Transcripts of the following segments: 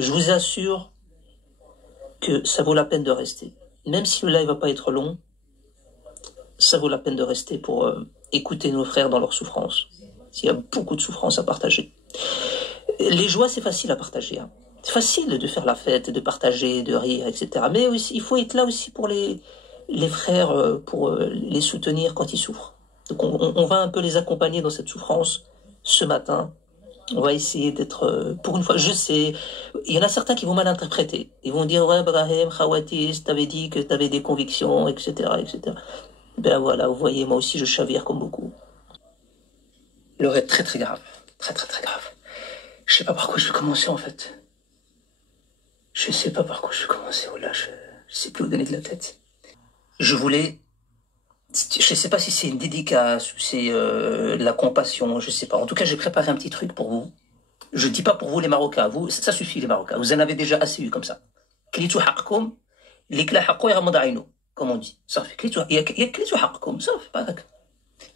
je vous assure que ça vaut la peine de rester. Même si le live va pas être long, ça vaut la peine de rester pour écouter nos frères dans leur souffrance. Il y a beaucoup de souffrance à partager. Les joies, c'est facile à partager. Hein. C'est facile de faire la fête, de partager, de rire, etc. Mais aussi, il faut être là aussi pour les frères, pour les soutenir quand ils souffrent. Donc on va un peu les accompagner dans cette souffrance ce matin. On va essayer d'être, pour une fois, je sais, il y en a certains qui vont mal interpréter. Ils vont dire, ouais, Brahim, Khawatis, t'avais dit que t'avais des convictions, etc., etc. Ben voilà, vous voyez, moi aussi, je chavire comme beaucoup. L'heure est très, très grave. Très, très, très grave. Je sais pas par quoi je vais commencer, en fait. Je sais pas par quoi je vais commencer. Oh là, je sais plus où donner de la tête. Je voulais, je sais pas si c'est une dédicace ou c'est la compassion, je sais pas. En tout cas, j'ai préparé un petit truc pour vous. Je dis pas pour vous les Marocains, vous, ça suffit les Marocains. Vous en avez déjà assez eu comme ça. Klitu haqqum, likla haqqo yaghmad aynu, comme on dit. Ça fait klitu, il y a klitu haqqum, ça fait pas d'accord.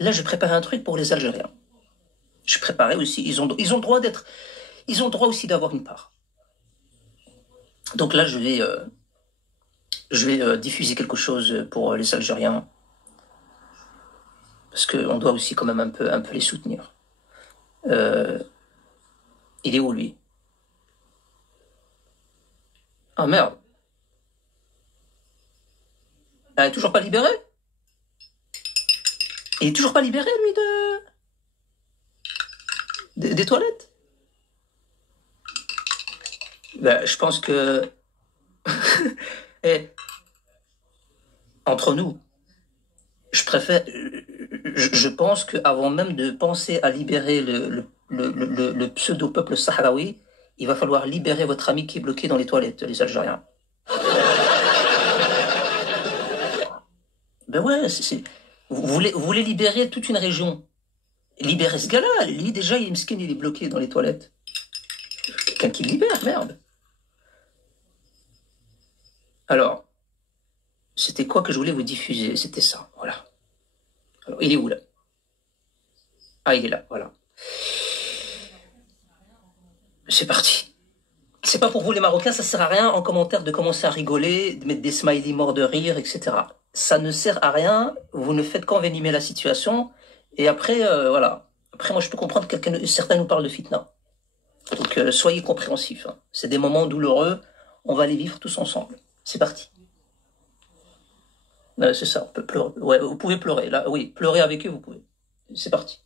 Là, je prépare un truc pour les Algériens. Je préparais aussi, ils ont droit d'être, ils ont droit aussi d'avoir une part. Donc là, je vais diffuser quelque chose pour les Algériens. Parce qu'on doit aussi quand même un peu les soutenir. Il est où, lui? Ah, merde. Elle est toujours pas libérée? Il est toujours pas libéré, lui, des toilettes? Ben, je pense que... entre nous, je pense qu'avant même de penser à libérer le pseudo-peuple sahraoui, il va falloir libérer votre ami qui est bloqué dans les toilettes, les Algériens. Ben ouais, vous voulez libérer toute une région. Libérer ce gars-là, lui déjà, il est bloqué dans les toilettes. Quelqu'un qui le libère, merde. Alors, c'était quoi que je voulais vous diffuser? C'était ça, voilà. Alors, il est où, là? Ah, il est là, voilà. C'est parti. C'est pas pour vous les Marocains, ça sert à rien en commentaire de commencer à rigoler, de mettre des smileys morts de rire, etc. Ça ne sert à rien, vous ne faites qu'envenimer la situation, et après, voilà. Après, moi, je peux comprendre que certains nous parlent de fitna. Donc, soyez compréhensifs. Hein. C'est des moments douloureux, on va les vivre tous ensemble. C'est parti. C'est ça, on peut pleurer. Ouais, vous pouvez pleurer, là, oui, pleurer avec eux, vous pouvez. C'est parti.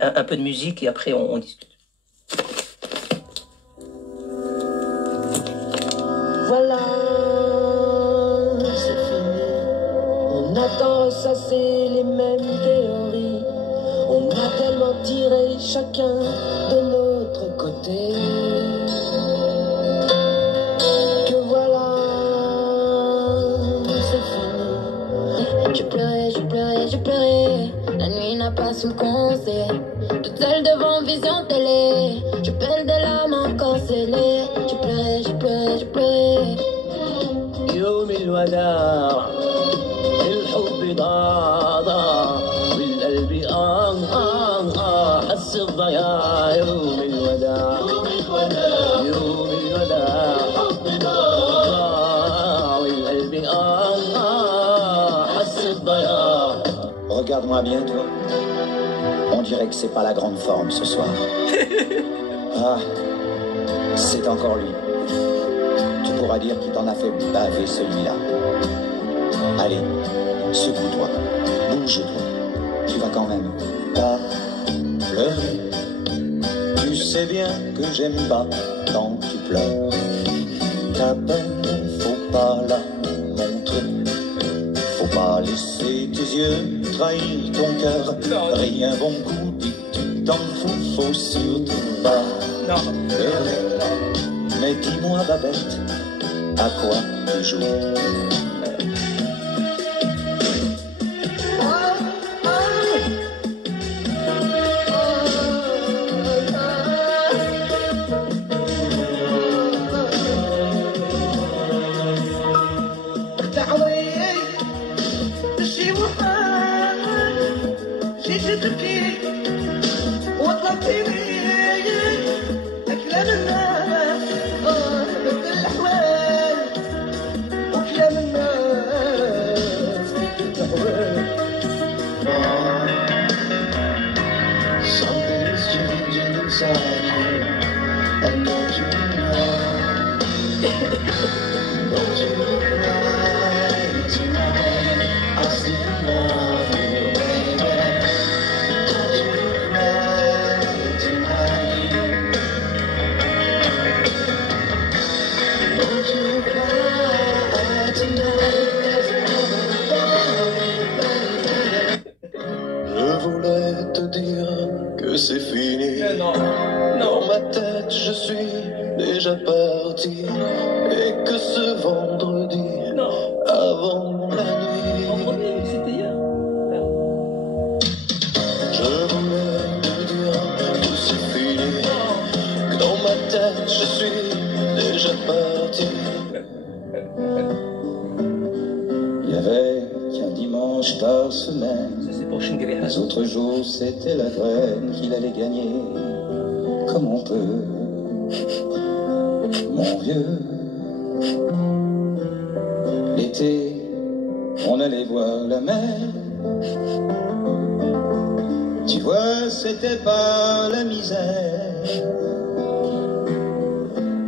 Un peu de musique, et après, on discute. Voilà, c'est fini. On attend ressasser les mêmes théories. On a tellement tiré chacun de notre côté que voilà, c'est fini. Je pleurais, je pleurais, je pleurais. La nuit n'a pas su me conseiller. Toute seule devant vision télé. Je peine des larmes encore scellées. Je pleurais, je pleurais, je pleurais. يوم الوداع الحب ضاع والقلب حس الضياع يوم الوداع يوم الوداع ضاع والقلب حس الضياع. Regarde-moi bien, toi. On dirait que c'est pas la grande forme ce soir. Ah, c'est encore lui. Tu pourras dire qu'il t'en a fait baver celui-là. Allez, secoue-toi, bouge-toi. Tu vas quand même pas pleurer. Tu sais bien que j'aime pas quand tu pleures. Ta peine, faut pas la montrer. Faut pas laisser tes yeux trahir ton cœur. Rien bon coup, dis que tu t'en fous. Faut surtout pas pleurer. Mais dis-moi, Babette, à quoi tu joues? Je voulais te dire que c'est fini. Non. Dans ma tête, je suis déjà parti. Et que ce vendredi, avant la nuit, Vendredi, c'était hier. je voulais te dire que c'est fini. Que dans ma tête, je suis déjà parti. Il y avait qu'un dimanche par semaine. Ça, c'est pour Shingeli. Les autres jours, c'était la graine qu'il allait gagner. Comme on peut, mon vieux. L'été, on allait voir la mer. Tu vois, c'était pas la misère.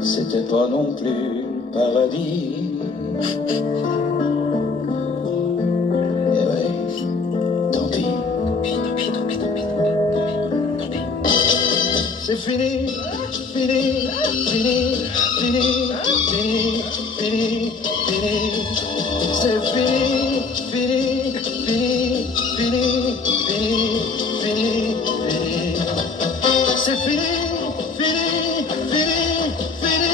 C'était pas non plus le paradis. Eh ouais, tant pis. Tant pis. C'est fini, fini, fini, fini, fini, fini, fini. C'est fini, fini, fini, fini, fini, fini, fini. C'est fini, fini, fini, fini,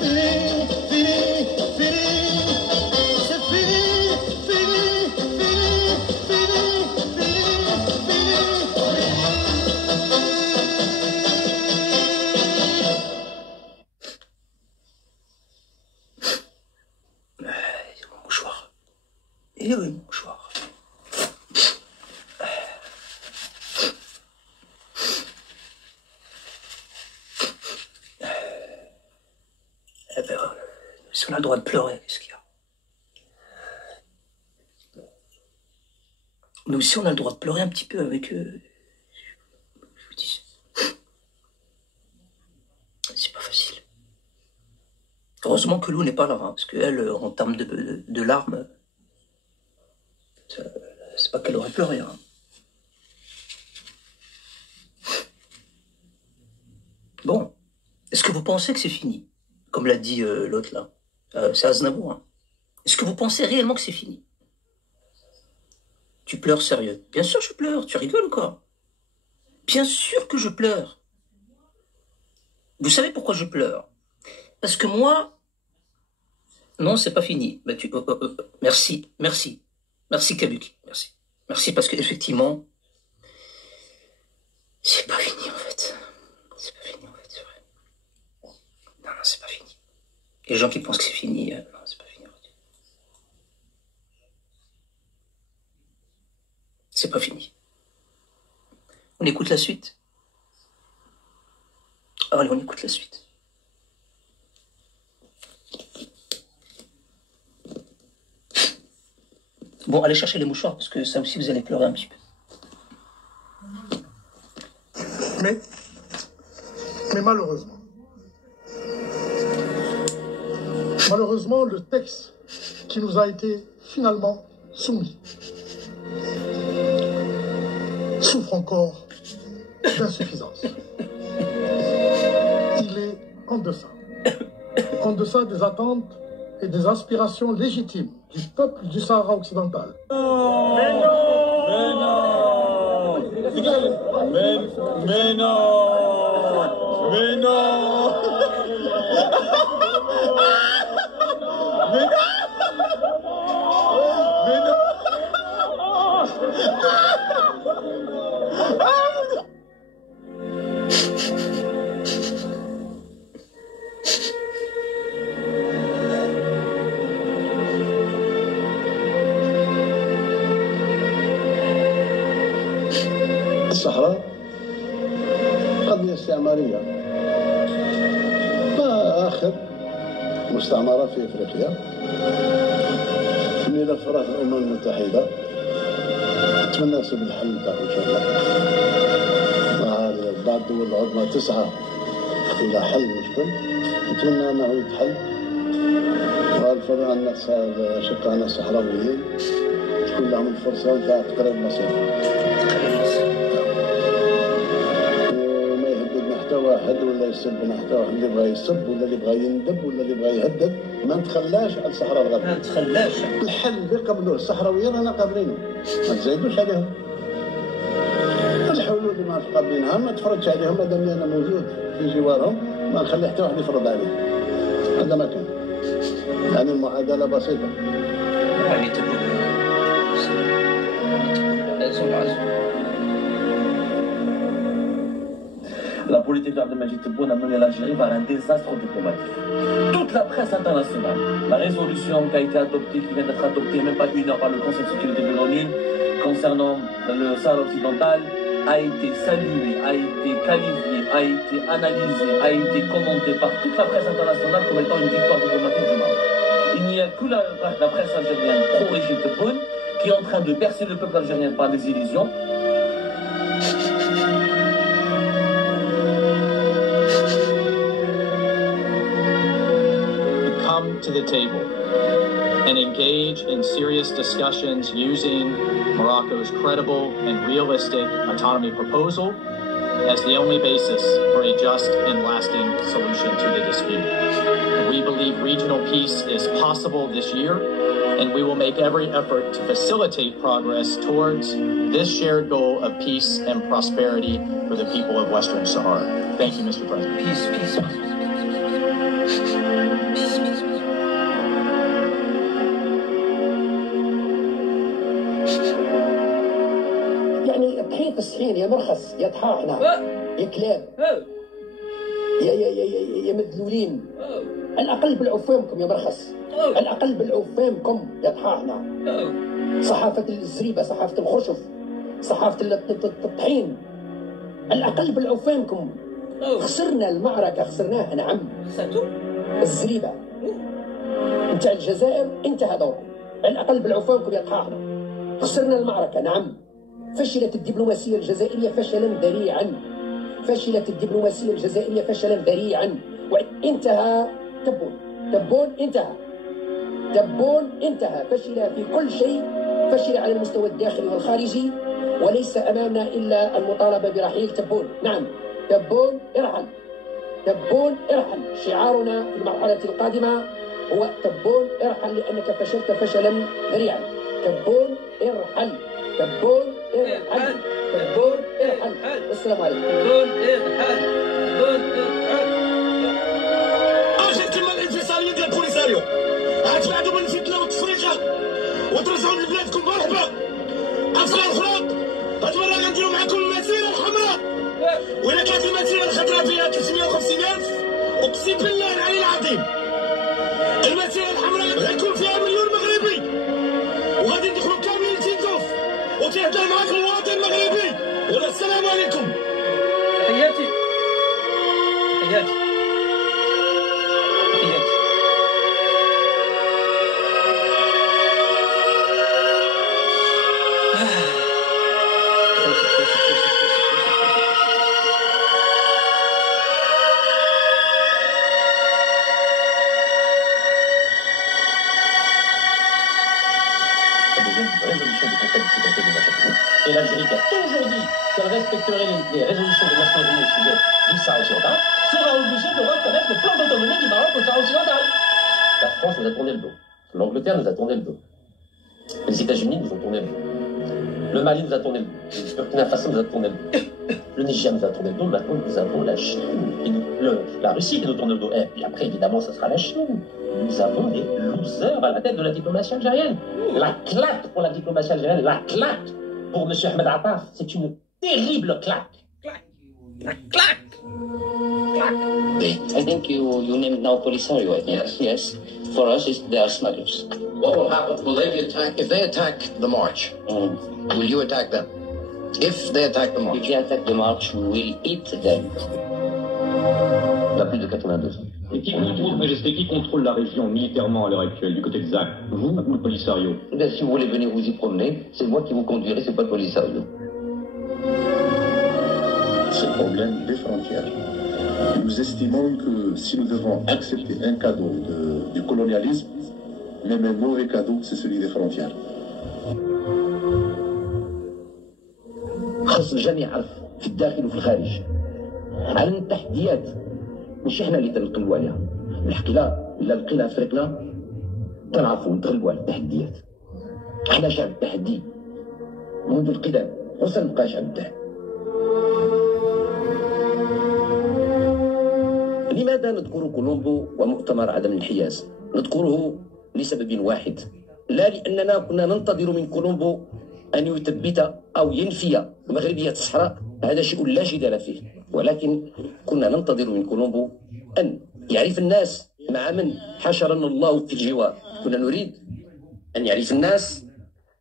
fini, fini, fini. C'est fini, fini, fini, fini, fini, fini. Mon mouchoir. Et oui, mon mouchoir. Eh ben, si on a le droit de pleurer, qu'est-ce qu'il y a? Nous aussi, on a le droit de pleurer un petit peu avec eux. Je vous dis, c'est pas facile. Heureusement que Lou n'est pas là, hein, parce qu'elle, en termes de larmes, c'est pas qu'elle aurait pleuré. Hein. Bon, est-ce que vous pensez que c'est fini? Comme l'a dit l'autre là, c'est Aznavour. Hein. Est-ce que vous pensez réellement que c'est fini? Tu pleures sérieux? Bien sûr je pleure, tu rigoles quoi? Bien sûr que je pleure. Vous savez pourquoi je pleure? Parce que moi, non, c'est pas fini. Bah, merci, merci. Merci Kabuki, merci. Merci parce qu'effectivement, c'est pas fini en fait. C'est pas fini en fait, c'est vrai. Non, c'est pas fini. Les gens qui pensent que c'est fini, non, c'est pas fini en fait. C'est pas fini. On écoute la suite? Allez, on écoute la suite. Bon, allez chercher les mouchoirs, parce que ça aussi, vous allez pleurer un petit peu. Mais malheureusement, le texte qui nous a été finalement soumis souffre encore d'insuffisance. Il est en deçà des attentes et des aspirations légitimes du peuple du Sahara occidental. الصحراء قضية استعمارية ما آخر مستعمرة في أفريقيا من فرح الأمم المتحدة تمناسب الحل بتاعه إن شاء الله مع بعض الدول العظمى تسعى إلى حل المشكل نتمنى أنه يتحل والفضل عن الناس شقائنا الصحراويين تكون لهم الفرصة وتاع تقريب مصيرهم. وما يهدد حتى واحد ولا يسب حتى واحد، اللي بغى يسب ولا اللي بغى يندب ولا اللي بغى يهدد ما نتخلاش على الصحراء الغربية. ما نتخلاش. الحل اللي قبلوه الصحراويين رانا قابلينه، ما تزايدوش عليهم. الحلول اللي ما قابلينها ما تفرضش عليهم، مادام انا موجود في جوارهم ما نخلي حتى واحد يفرض عليه. هذا ما كان. يعني المعادلة بسيطة. يعني تقول La politique d'Abdelmajid Tebboune a mené l'Algérie vers un désastre diplomatique. Toute la presse internationale, la résolution qui a été adoptée, qui vient d'être adoptée même pas une heure par le Conseil de sécurité de l'ONU, concernant le Sahara occidental, a été saluée, a été qualifiée, a été analysée, a été commentée par toute la presse internationale comme étant une victoire diplomatique du Maroc. Il n'y a que la presse algérienne pro-régime Tebboune qui est en train de bercer le peuple algérien par des illusions. Come to the table and engage in serious discussions using Morocco's credible and realistic autonomy proposal as the only basis for a just and lasting solution to the dispute. We believe regional peace is possible this year, and we will make every effort to facilitate progress towards this shared goal of peace and prosperity for the people of Western Sahara. Thank you, Mr. President. Peace, peace, peace. يعني بحين تصحين يا مرخص يا طحاحنا يا كلاب يا مدلولين، على الأقل بالعفامكم يا مرخص، على الأقل بالعفامكم يا طحاحنا. صحافة الزريبة، صحافة الخشف، صحافة الطحين، على الأقل بالعفامكم. خسرنا المعركة، خسرناها نعم. الزريبة نتاع الجزائر انتهى دوركم، على الأقل بالعفامكم يا طحاحنا. خسرنا المعركة نعم. فشلت الدبلوماسية الجزائرية فشلا ذريعا، فشلت الدبلوماسية الجزائرية فشلا ذريعا، وانتهى تبون. تبون انتهى، تبون انتهى، فشل في كل شيء، فشل على المستوى الداخلي والخارجي، وليس أمامنا إلا المطالبة برحيل تبون. نعم، تبون ارحل، تبون ارحل. شعارنا في المرحلة القادمة هو تبون ارحل لأنك فشلت فشلا ذريعا. تبون ارحل، تبون ارحل، تبون ارحل. السلام عليكم. تبون ارحل، تبون ارحل. اجل كلمة الانفصالية ديال البوليساريو، غتبعدوا من الفتنة والتفريقة وترجعوا لبلادكم مرحبا. أفكار أخرى، هاد المرة غنديرو معاكم المسيرة الحمراء، وإلا كانت المسيرة الخضراء فيها 350,000 أقسم بالله العلي العظيم المسيرة الحمراء غيكون فيها 1,000,000 مغربي، وغادي ندخلوا كاملين تيكوف وتيهضر معاكم المواطن المغربي. والسلام عليكم. حياتي حياتي حياتي. Et l'Algérie qui a toujours dit qu'elle respecterait les résolutions des Nations Unies au sujet du Sahara occidental, sera obligée de reconnaître le plan d'autonomie du Maroc au Sahara occidental. La France nous a tourné le dos. L'Angleterre nous a tourné le dos. Les États-Unis nous ont tourné le dos. Le Mali nous a tourné le dos. Le Burkina Faso nous a tourné le dos. Le Niger nous a tourné le dos. Maintenant, nous avons la Chine. La Russie qui nous tourne le dos. Et puis après, évidemment, ce sera la Chine. Nous avons des losers à la tête de la diplomatie algérienne. La claque pour la diplomatie algérienne, la claque pour M. Ahmed Attaf, c'est une terrible claque. La claque. I think you named now Polisario, I think. Yes. For us, they are smugglers. What will happen? Will they be attacked? If they attack the march, will you attack them? If they attack the march. If they attack the march, we will eat them. Il y a plus de 82 ans. Et qui contrôle, Majesté, qui contrôle la région militairement à l'heure actuelle, du côté de ZAC? Vous ou le Polisario? Eh bien, si vous voulez venir vous y promener, c'est moi qui vous conduirai, c'est pas le Polisario. C'est le problème des frontières. Nous estimons que si nous devons accepter un cadeau du colonialisme, même un mauvais cadeau, c'est celui des frontières. خاص الجميع يعرف في الداخل وفي الخارج على التحديات مش احنا اللي تنقلوا عليها بالحق الا لقينا في طريقنا تنعرفوا نتغلبوا على التحديات. احنا شعب التحدي منذ القدم وسنبقى شعب التحدي. لماذا نذكر كولومبو ومؤتمر عدم الانحياز؟ نذكره لسبب واحد، لا لأننا كنا ننتظر من كولومبو أن يثبت أو ينفي مغربية الصحراء، هذا شيء لا جدال فيه، ولكن كنا ننتظر من كولومبو أن يعرف الناس مع من حشرنا الله في الجوار. كنا نريد أن يعرف الناس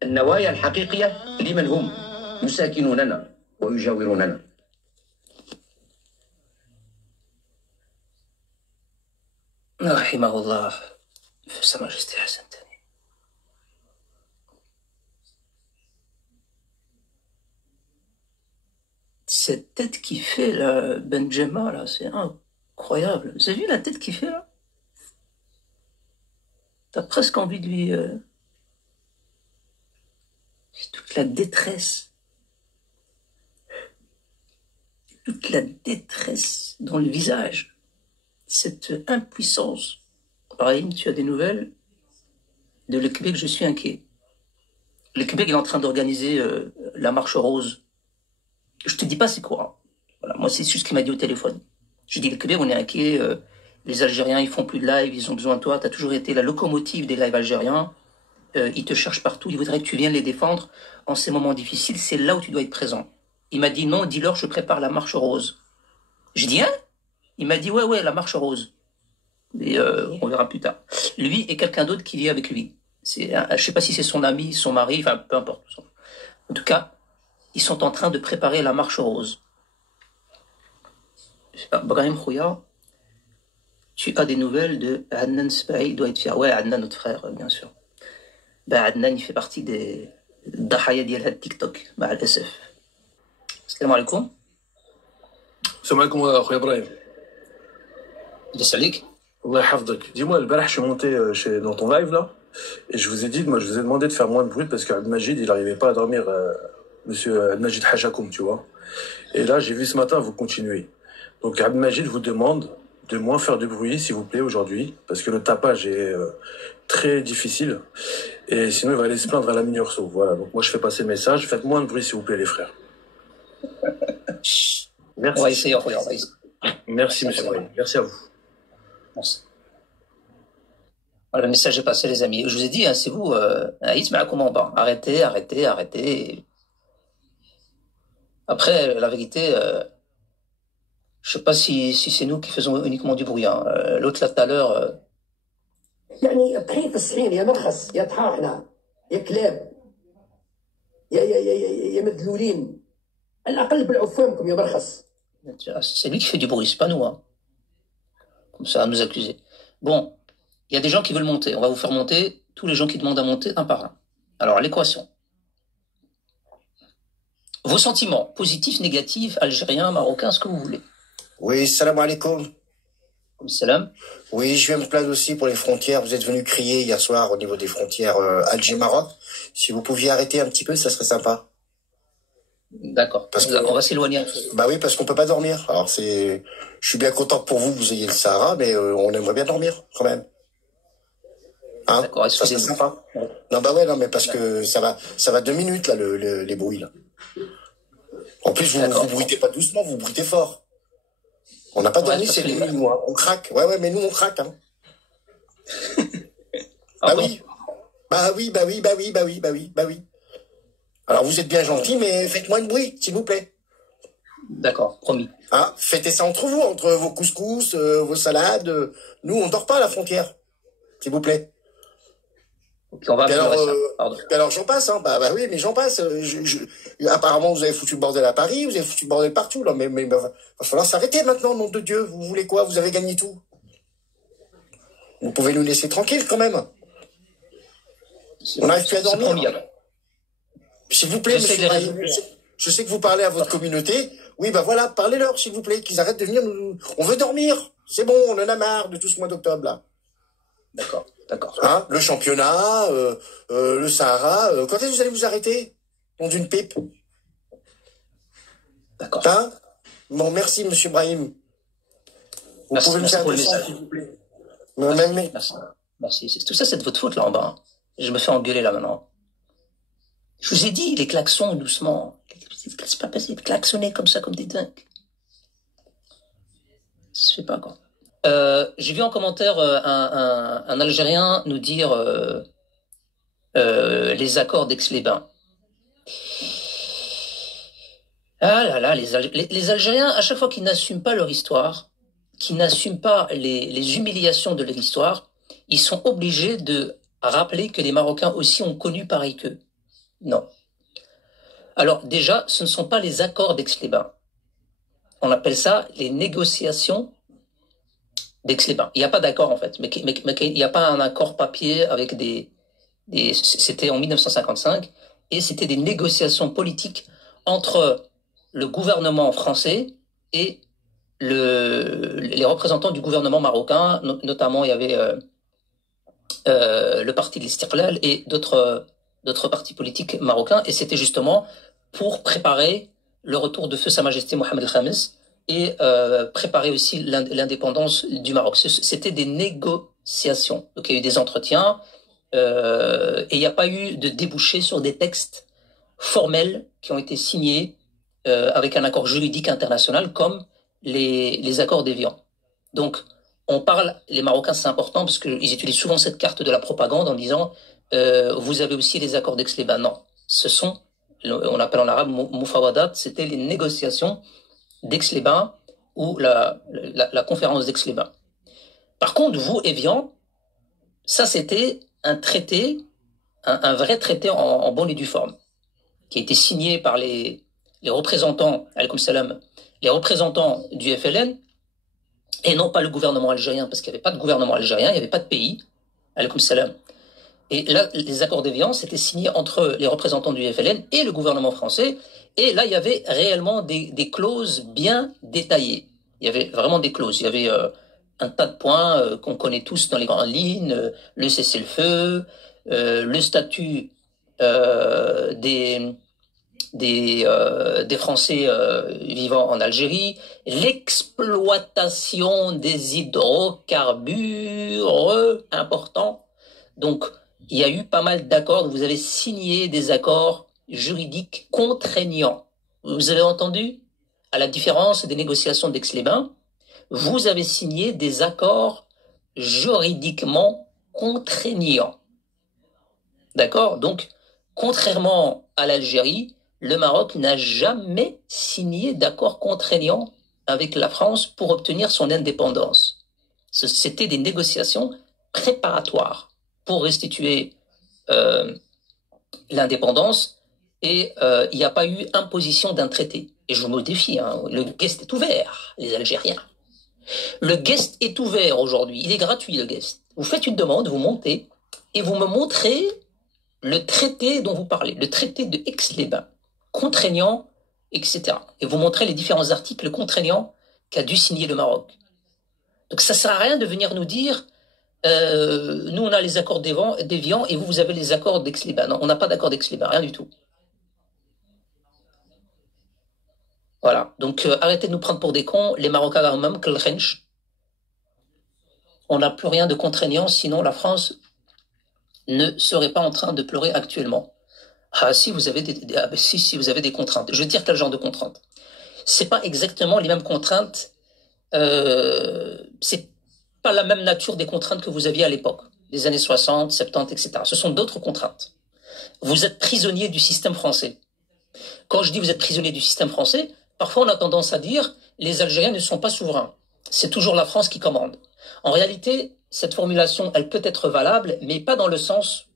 النوايا الحقيقية لمن هم يساكنوننا ويجاوروننا. رحمه الله في Sa Majesté Hassan Thani. Cette tête qui fait là, Benjama là, c'est incroyable. Vous avez vu la tête qu'il fait là? T'as presque envie de lui... toute la détresse. Toute la détresse dans le visage. Cette impuissance. Brahim, tu as des nouvelles? De le Québec, je suis inquiet. Le Québec est en train d'organiser la marche rose. Je te dis pas c'est quoi. Voilà, moi, c'est juste ce qu'il m'a dit au téléphone. Je dis, le Québec, on est inquiet. Les Algériens, ils font plus de live, ils ont besoin de toi. Tu as toujours été la locomotive des lives algériens. Ils te cherchent partout. Ils voudraient que tu viennes les défendre. En ces moments difficiles, c'est là où tu dois être présent. Il m'a dit, non, dis-leur, je prépare la marche rose. Je dis, hein? Il m'a dit, ouais, la marche rose. Et on verra plus tard. Lui et quelqu'un d'autre qui vit avec lui. Je sais pas si c'est son ami, son mari, enfin, peu importe. En tout cas, ils sont en train de préparer la marche rose. Je sais pas, Brahim Khouya, tu as des nouvelles de Adnan Sbaï, il doit être fier. Ouais, Adnan, notre frère, bien sûr. Adnan, il fait partie des Dahaya ديال TikTok, مع الأسف. السلام عليكم. السلام عليكم اخويا ابراهيم. لاباس عليك؟ الله يحفظك. Dis-moi, le barah, je suis monté dans ton live là, et je vous ai dit, moi je vous ai demandé de faire moins de bruit parce qu'Abd Majid il n'arrivait pas à dormir, monsieur Abd Majid Hachakoum, tu vois. Et là j'ai vu ce matin vous continuez. Donc Abd Majid vous demande de moins faire de bruit s'il vous plaît aujourd'hui, parce que le tapage est très difficile, et sinon il va aller se plaindre à la Minurso. Voilà, donc moi je fais passer le message, faites moins de bruit s'il vous plaît les frères. Merci. On va essayer, on va essayer. Merci monsieur Brahim, merci à vous. Merci. Voilà, le message est passé les amis. Je vous ai dit, hein, c'est vous, Aït Ma'akoum en bas. Arrêtez. Après, la vérité, je sais pas si c'est nous qui faisons uniquement du bruit. Hein. L'autre là tout à l'heure... يعني الطحين في الصحين يا مرخص يا طحاحنا يا كلاب يا مدلولين على الأقل بلعوا فمكم يا مرخص. C'est lui qui fait du bruit, c'est pas nous. Hein. Comme ça, à nous accuser. Bon, il y a des gens qui veulent monter. On va vous faire monter tous les gens qui demandent à monter un par un. Alors, l'équation. Vos sentiments, positifs, négatifs, algériens, marocains, ce que vous voulez. Oui, salam alaikum. Salam. Oui, je viens me plaindre aussi pour les frontières. Vous êtes venu crier hier soir au niveau des frontières Alger-Maroc. Si vous pouviez arrêter un petit peu, ça serait sympa. D'accord. On va s'éloigner. Bah oui, parce qu'on peut pas dormir. Alors je suis bien content pour vous que vous ayez le Sahara, mais on aimerait bien dormir quand même. Hein? D'accord. Ça serait sympa. Non bah ouais, non mais parce que ça va 2 minutes là les bruits là. En plus vous bruitez pas doucement, vous bruitez fort. On n'a pas dormi, c'est les nuits, nous, hein. On craque. Ouais, mais nous, on craque, hein. Bah oui. Alors, vous êtes bien gentil, mais faites moins de bruit, s'il vous plaît. D'accord, promis. Hein, faites ça entre vous, entre vos couscous, vos salades. Nous, on dort pas à la frontière. S'il vous plaît. Ok, on va améliorer ça. Pardon. Alors, j'en passe, hein. Bah oui, mais j'en passe. Apparemment, vous avez foutu le bordel à Paris, vous avez foutu le bordel partout, là. Mais va falloir s'arrêter maintenant, nom de Dieu. Vous voulez quoi? Vous avez gagné tout. Vous pouvez nous laisser tranquille, quand même. On n'arrive plus à dormir. S'il vous plaît, monsieur Brahim, je sais que vous parlez à votre communauté. Oui, bah voilà, parlez-leur, s'il vous plaît, qu'ils arrêtent de venir nous... On veut dormir. C'est bon, on en a marre de tout ce mois d'octobre, là. D'accord, d'accord. Hein, le championnat, le Sahara, quand est-ce que vous allez vous arrêter? Dans une pipe. D'accord. Hein? Bon, merci, monsieur Brahim. Vous pouvez me faire descendre, s'il vous plaît. Merci. Tout ça, c'est de votre faute, là, en bas. Je me fais engueuler, là, maintenant. Je vous ai dit, les klaxons, doucement. C'est pas possible de klaxonner comme ça, comme des dingues. Ça se fait pas, quoi. J'ai vu en commentaire un Algérien nous dire les accords d'Aix-les-Bains. Ah là là, les Algériens, à chaque fois qu'ils n'assument pas leur histoire, qu'ils n'assument pas les humiliations de leur histoire, ils sont obligés de rappeler que les Marocains aussi ont connu pareil qu'eux. Non. Alors déjà, ce ne sont pas les accords d'Aix-les-Bains. On appelle ça les négociations d'Aix-les-Bains. Il n'y a pas d'accord en fait, mais il n'y a pas un accord papier avec c'était en 1955, et c'était des négociations politiques entre le gouvernement français et les représentants du gouvernement marocain, notamment il y avait le parti de l'Istiqlal et d'autres partis politiques marocains, et c'était justement pour préparer le retour de feu Sa Majesté Mohamed El-Khamis et préparer aussi l'indépendance du Maroc. C'était des négociations. Donc il y a eu des entretiens et il n'y a pas eu de débouché sur des textes formels qui ont été signés avec un accord juridique international comme les accords d'Évian. Donc on parle, les Marocains c'est important parce qu'ils utilisent souvent cette carte de la propagande en disant vous avez aussi les accords d'Aix-les-Bains. Non, ce sont, on appelle en arabe Moufawadat, c'était les négociations d'Aix-les-Bains ou la conférence d'Aix-les-Bains. Par contre, vous, Évian, ça c'était un traité, un vrai traité en bonne et due forme, qui a été signé par les représentants, alaykoum salam, les représentants du FLN, et non pas le gouvernement algérien, parce qu'il n'y avait pas de gouvernement algérien, il n'y avait pas de pays, alaykoum salam. Et là, les accords d'Évian, c'était signé entre les représentants du FLN et le gouvernement français. Et là, il y avait réellement des clauses bien détaillées. Il y avait vraiment des clauses. Il y avait un tas de points qu'on connaît tous dans les grandes lignes. Le cessez-le-feu, le statut des Français vivant en Algérie, l'exploitation des hydrocarbures, important. Donc, il y a eu pas mal d'accords. Vous avez signé des accords juridiques contraignants. Vous avez entendu? À la différence des négociations d'Aix-les-Bains, vous avez signé des accords juridiquement contraignants. D'accord? Donc, contrairement à l'Algérie, le Maroc n'a jamais signé d'accord contraignant avec la France pour obtenir son indépendance. C'était des négociations préparatoires pour restituer l'indépendance, et il n'y a pas eu imposition d'un traité. Et je vous le défie, hein, le guest est ouvert, les Algériens. Le guest est ouvert aujourd'hui, il est gratuit le guest. Vous faites une demande, vous montez, et vous me montrez le traité dont vous parlez, le traité de Aix-les-Bains, contraignant, etc. Et vous montrez les différents articles contraignants qu'a dû signer le Maroc. Donc ça ne sert à rien de venir nous dire nous on a les accords d'Évian et vous avez les accords d'Aix-les-Bains. Non, on n'a pas d'accord d'Aix-les-Bains, rien du tout. Voilà, donc arrêtez de nous prendre pour des cons, les Marocains même, on n'a plus rien de contraignant, sinon la France ne serait pas en train de pleurer actuellement. Ah si vous avez si vous avez des contraintes. Je veux dire quel genre de contraintes. C'est pas exactement les mêmes contraintes, c'est pas la même nature des contraintes que vous aviez à l'époque, des années 60, 70, etc. Ce sont d'autres contraintes. Vous êtes prisonnier du système français. Quand je dis vous êtes prisonnier du système français, parfois on a tendance à dire les Algériens ne sont pas souverains. C'est toujours la France qui commande. En réalité, cette formulation, elle peut être valable, mais pas dans le sens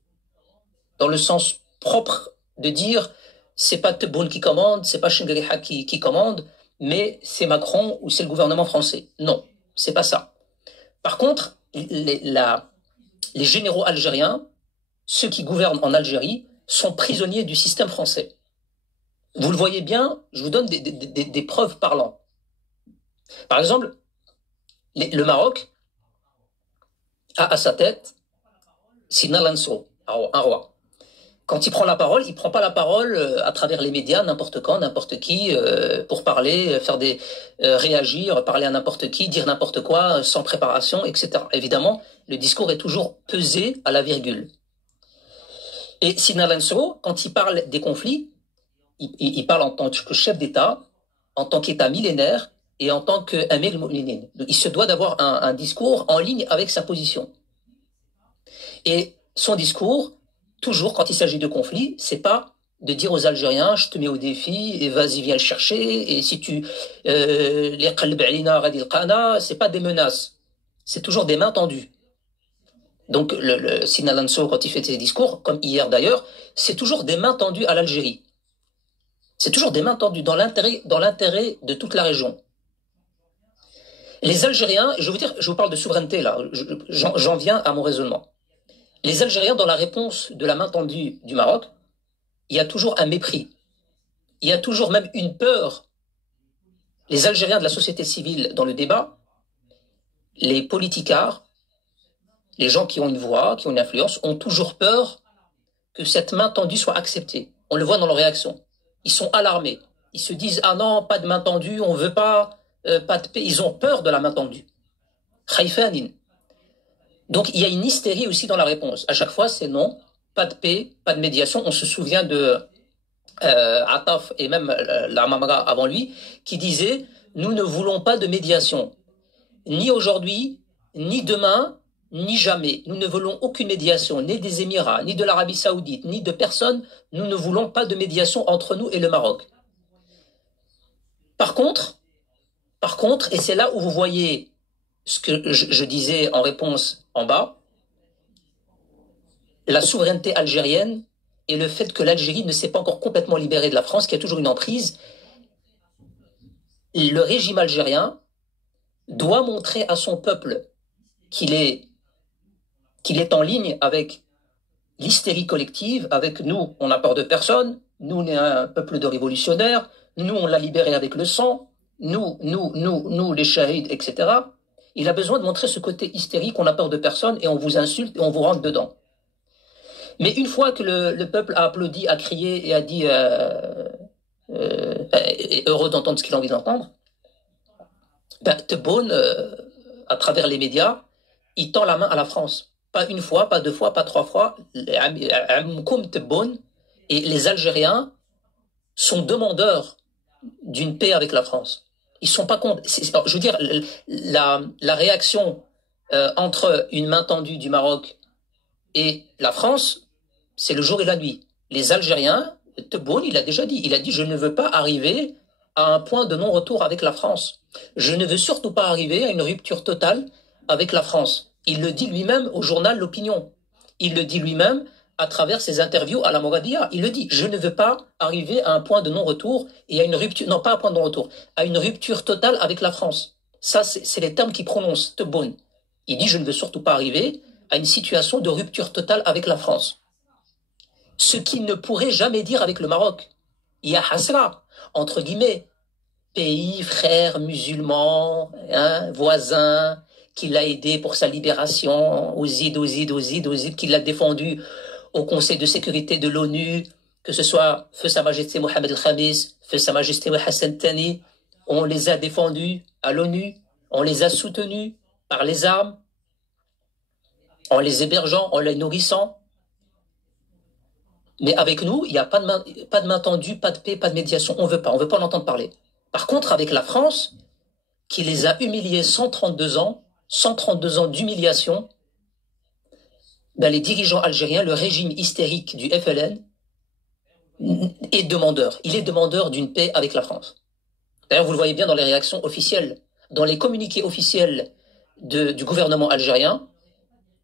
propre de dire c'est pas Tebboune qui commande, c'est pas Chengaliha qui commande, mais c'est Macron ou c'est le gouvernement français. Non, c'est pas ça. Par contre, les généraux algériens, ceux qui gouvernent en Algérie, sont prisonniers du système français. Vous le voyez bien, je vous donne des preuves parlantes. Par exemple, le Maroc a à sa tête Sina Lansro, un roi. Quand il prend la parole, il prend pas la parole à travers les médias, n'importe quand, n'importe qui, pour parler, faire réagir, parler à n'importe qui, dire n'importe quoi, sans préparation, etc. Évidemment, le discours est toujours pesé à la virgule. Et Sina Lansro, quand il parle des conflits, il parle en tant que chef d'État, en tant qu'État millénaire et en tant qu'Amir al-Mu'minin. Il se doit d'avoir un discours en ligne avec sa position. Et son discours, toujours quand il s'agit de conflits, c'est pas de dire aux Algériens je te mets au défi et vas-y viens le chercher et si tu les qalb alina ghadi alqana, c'est pas des menaces, c'est toujours des mains tendues. Donc le Sina Lansro, quand il fait ses discours, comme hier d'ailleurs, c'est toujours des mains tendues à l'Algérie. C'est toujours des mains tendues dans l'intérêt de toute la région. Les Algériens, je vous parle de souveraineté là, j'en viens à mon raisonnement. Les Algériens, dans la réponse de la main tendue du Maroc, il y a toujours un mépris. Il y a toujours même une peur. Les Algériens de la société civile dans le débat, les politicards, les gens qui ont une voix, qui ont une influence, ont toujours peur que cette main tendue soit acceptée. On le voit dans leurs réactions. Ils sont alarmés. Ils se disent « Ah non, pas de main tendue, on veut pas de paix ». Ils ont peur de la main tendue. Khayfanin. Donc il y a une hystérie aussi dans la réponse. À chaque fois, c'est non, pas de paix, pas de médiation. On se souvient de Ataf et même l'Amamra avant lui, qui disait « Nous ne voulons pas de médiation, ni aujourd'hui, ni demain, ni jamais. Nous ne voulons aucune médiation, ni des Émirats, ni de l'Arabie Saoudite, ni de personne. Nous ne voulons pas de médiation entre nous et le Maroc. » Par contre, et c'est là où vous voyez ce que je disais en réponse en bas, la souveraineté algérienne et le fait que l'Algérie ne s'est pas encore complètement libérée de la France, qui a toujours une emprise, le régime algérien doit montrer à son peuple qu'il est en ligne avec l'hystérie collective, avec nous, on n'a peur de personne, nous, on est un peuple de révolutionnaires, nous, on l'a libéré avec le sang, nous, les shahids, etc. Il a besoin de montrer ce côté hystérique, on n'a peur de personne et on vous insulte et on vous rentre dedans. Mais une fois que le peuple a applaudi, a crié et a dit heureux d'entendre ce qu'il a envie d'entendre, Tebboune, à travers les médias, il tend la main à la France. Pas une fois, pas deux fois, pas trois fois. Tebboune et les Algériens sont demandeurs d'une paix avec la France. Ils sont pas contre. Je veux dire, la réaction entre une main tendue du Maroc et la France, c'est le jour et la nuit. Les Algériens, Tebboune, il a déjà dit, je ne veux pas arriver à un point de non-retour avec la France. Je ne veux surtout pas arriver à une rupture totale avec la France. Il le dit lui-même au journal L'Opinion. Il le dit lui-même à travers ses interviews à la Mouradia. Il le dit, je ne veux pas arriver à un point de non-retour et à une rupture, non pas à un point de non-retour, à une rupture totale avec la France. Ça, c'est les termes qu'il prononce, Tebboune. Il dit, je ne veux surtout pas arriver à une situation de rupture totale avec la France. Ce qu'il ne pourrait jamais dire avec le Maroc. Il y a hasra, entre guillemets, pays, frères, musulmans, voisins, qui l'a aidé pour sa libération, Ouzid, qui l'a défendu au Conseil de sécurité de l'ONU, que ce soit Feu Sa Majesté Mohamed El-Khamis, Feu Sa Majesté Hassan Thani, on les a défendus à l'ONU, on les a soutenus par les armes, en les hébergeant, en les nourrissant. Mais avec nous, il n'y a pas de main tendue, pas de paix, pas de médiation. On veut pas en entendre parler. Par contre, avec la France, qui les a humiliés 132 ans d'humiliation, les dirigeants algériens, le régime hystérique du FLN, est demandeur. Il est demandeur d'une paix avec la France. D'ailleurs, vous le voyez bien dans les réactions officielles, dans les communiqués officiels du gouvernement algérien.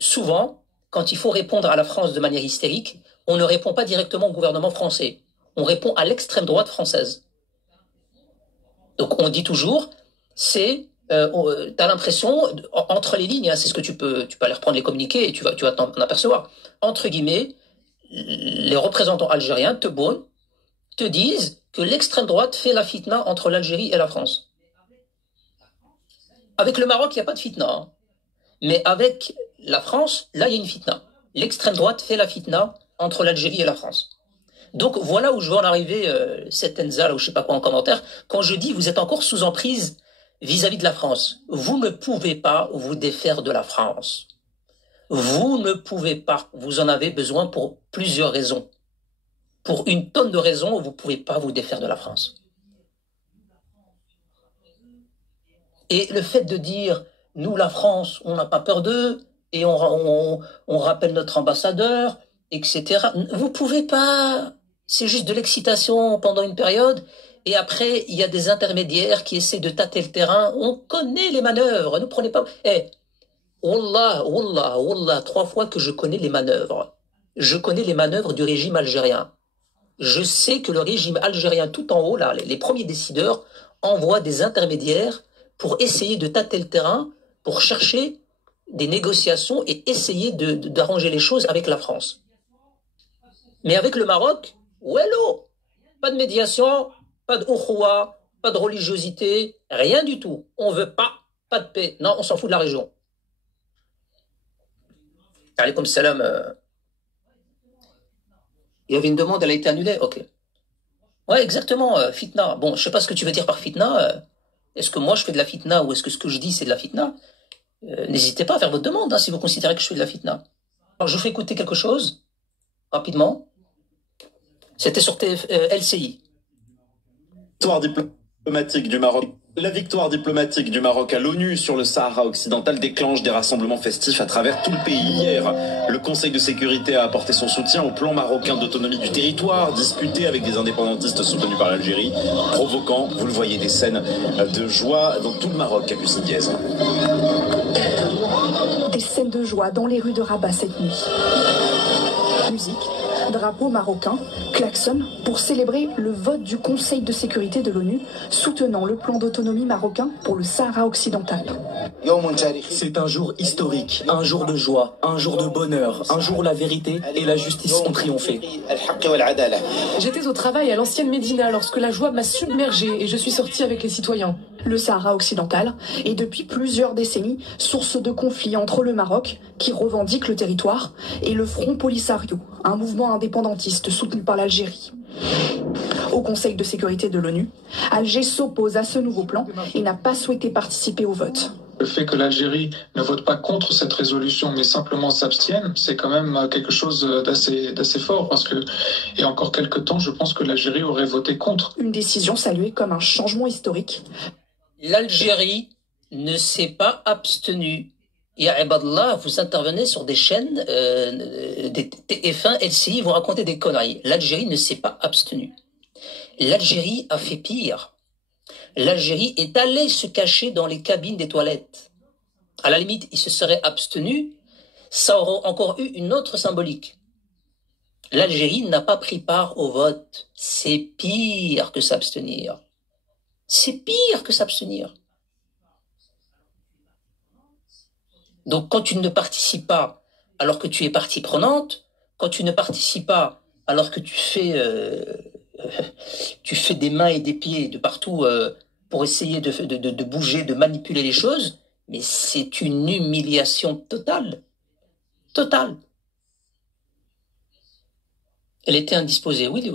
Souvent, quand il faut répondre à la France de manière hystérique, on ne répond pas directement au gouvernement français. On répond à l'extrême droite française. Donc on dit toujours, t'as l'impression, entre les lignes, c'est ce que tu peux aller reprendre les communiqués et tu vas t'en apercevoir. Entre guillemets, les représentants algériens, Tebboune, te disent que l'extrême droite fait la fitna entre l'Algérie et la France. Avec le Maroc, il n'y a pas de fitna. Hein. Mais avec la France, là, il y a une fitna. L'extrême droite fait la fitna entre l'Algérie et la France. Donc voilà où je veux en arriver, cette Enza, là, ou je sais pas quoi en commentaire, quand je dis vous êtes encore sous emprise vis-à-vis de la France. Vous ne pouvez pas vous défaire de la France. Vous ne pouvez pas. Vous en avez besoin pour plusieurs raisons. Pour une tonne de raisons, vous ne pouvez pas vous défaire de la France. Et le fait de dire, nous, la France, on n'a pas peur d'eux, et on rappelle notre ambassadeur, etc. Vous ne pouvez pas. C'est juste de l'excitation pendant une période, et après, il y a des intermédiaires qui essaient de tâter le terrain. On connaît les manœuvres, ne prenez pas... Wallah, 3 fois que je connais les manœuvres. Je connais les manœuvres du régime algérien. Je sais que le régime algérien, tout en haut, là, les premiers décideurs, envoient des intermédiaires pour essayer de tâter le terrain, pour chercher des négociations et essayer d'arranger les choses avec la France. Mais avec le Maroc, wello, pas de médiation, pas de ukhuwa, pas de religiosité, rien du tout. On veut pas de paix. Non, on s'en fout de la région. Alaykoum salam. Il y avait une demande, elle a été annulée. Ok. Ouais, exactement, fitna. Bon, je sais pas ce que tu veux dire par fitna. Est-ce que moi je fais de la fitna ou est-ce que ce que je dis c'est de la fitna? N'hésitez pas à faire votre demande hein, si vous considérez que je fais de la fitna. Alors je vous fais écouter quelque chose, rapidement. C'était sur LCI. Victoire diplomatique du Maroc. La victoire diplomatique du Maroc à l'ONU sur le Sahara occidental déclenche des rassemblements festifs à travers tout le pays. Hier, le Conseil de sécurité a apporté son soutien au plan marocain d'autonomie du territoire, disputé avec des indépendantistes soutenus par l'Algérie, provoquant, vous le voyez, des scènes de joie dans tout le Maroc, Capucine Diaz. Des scènes de joie dans les rues de Rabat cette nuit. Musique, drapeau marocain, klaxon pour célébrer le vote du Conseil de sécurité de l'ONU soutenant le plan d'autonomie marocain pour le Sahara occidental. C'est un jour historique, un jour de joie, un jour de bonheur, un jour où la vérité et la justice ont triomphé. J'étais au travail à l'ancienne Médina lorsque la joie m'a submergée et je suis sortie avec les citoyens. Le Sahara occidental est depuis plusieurs décennies source de conflits entre le Maroc, qui revendique le territoire, et le Front Polisario, un mouvement indépendantiste soutenu par l'Algérie. Au Conseil de sécurité de l'ONU, Alger s'oppose à ce nouveau plan et n'a pas souhaité participer au vote. Le fait que l'Algérie ne vote pas contre cette résolution, mais simplement s'abstienne, c'est quand même quelque chose d'assez fort, parce que, il y a encore quelques temps, je pense que l'Algérie aurait voté contre. Une décision saluée comme un changement historique. L'Algérie ne s'est pas abstenue. Ya Ibadallah, vous intervenez sur des chaînes, des TF1, LCI, vous racontez des conneries. L'Algérie ne s'est pas abstenue. L'Algérie a fait pire. L'Algérie est allée se cacher dans les cabines des toilettes. À la limite, il se serait abstenu, ça aurait encore eu une autre symbolique. L'Algérie n'a pas pris part au vote. C'est pire que s'abstenir. C'est pire que s'abstenir. Donc quand tu ne participes pas alors que tu es partie prenante, quand tu ne participes pas alors que tu fais des mains et des pieds de partout pour essayer de bouger, de manipuler les choses, mais c'est une humiliation totale. Totale. Elle était indisposée, oui.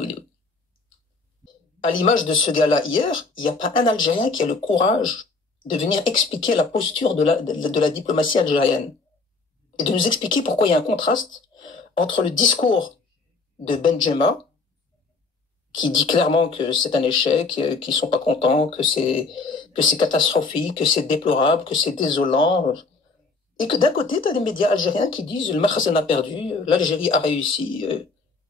À l'image de ce gars-là hier, il n'y a pas un Algérien qui a le courage de venir expliquer la posture de la diplomatie algérienne et de nous expliquer pourquoi il y a un contraste entre le discours de Benjema, qui dit clairement que c'est un échec, qu'ils sont pas contents, que c'est catastrophique, que c'est déplorable, que c'est désolant, et que d'un côté, tu as des médias algériens qui disent le Makhzen a perdu, l'Algérie a réussi,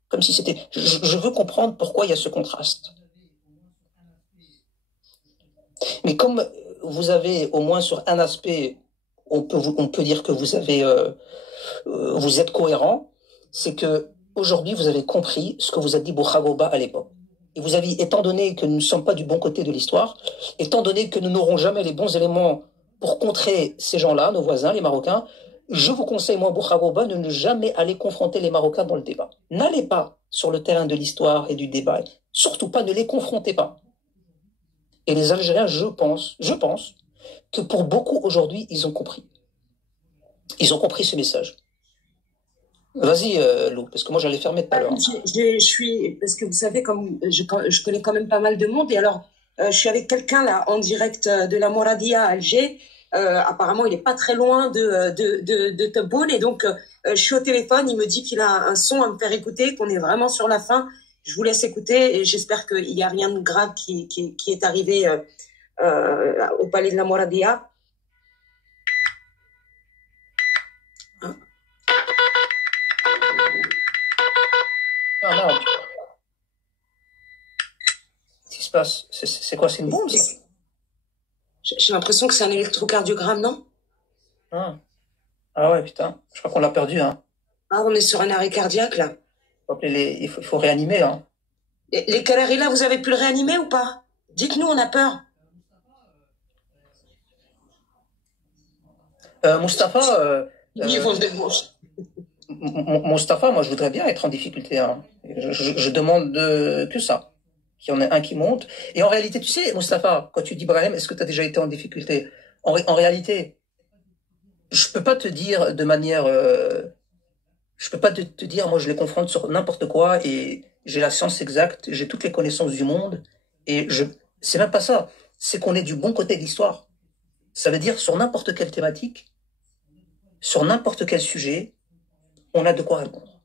comme si c'était... Je veux comprendre pourquoi il y a ce contraste. Mais comme vous avez au moins sur un aspect, on peut dire que vous êtes cohérent, c'est que aujourd'hui vous avez compris ce que vous a dit Boukhagouba à l'époque. Et vous avez, étant donné que nous ne sommes pas du bon côté de l'histoire, étant donné que nous n'aurons jamais les bons éléments pour contrer ces gens-là, nos voisins, les Marocains, je vous conseille, moi, Boukhagouba, de ne jamais aller confronter les Marocains dans le débat. N'allez pas sur le terrain de l'histoire et du débat. Surtout pas, ne les confrontez pas. Et les Algériens, je pense que pour beaucoup aujourd'hui, ils ont compris. Ils ont compris ce message. Vas-y, Lou, parce que moi j'allais fermer tout à l'heure. Je suis, parce que vous savez, comme je connais quand même pas mal de monde, et alors je suis avec quelqu'un là en direct de la Moradia à Alger. Apparemment, il est pas très loin de Tebboune, et donc je suis au téléphone. Il me dit qu'il a un son à me faire écouter, qu'on est vraiment sur la fin. Je vous laisse écouter et j'espère qu'il n'y a rien de grave qui est arrivé au palais de la Moradia. Ah non. Qu'est-ce qui se passe? C'est quoi? C'est une bombe, ça? J'ai l'impression que c'est un électrocardiogramme, non? Ah ouais, putain. Je crois qu'on l'a perdu, hein. Ah, on est sur un arrêt cardiaque, là. Il faut réanimer, hein. Les Canaries, là, vous avez pu le réanimer ou pas? Dites-nous, on a peur. Mustapha, Mustapha, moi je voudrais bien être en difficulté, hein. Je demande que ça, qu'il y en ait un qui monte. Et en réalité, tu sais, Mustapha, quand tu dis Brahim, est-ce que tu as déjà été en difficulté? En réalité, je peux pas te dire de manière, je peux pas te dire, moi je les confronte sur n'importe quoi et j'ai la science exacte, j'ai toutes les connaissances du monde et c'est même pas ça, c'est qu'on est du bon côté de l'histoire. Ça veut dire sur n'importe quelle thématique, sur n'importe quel sujet, on a de quoi répondre.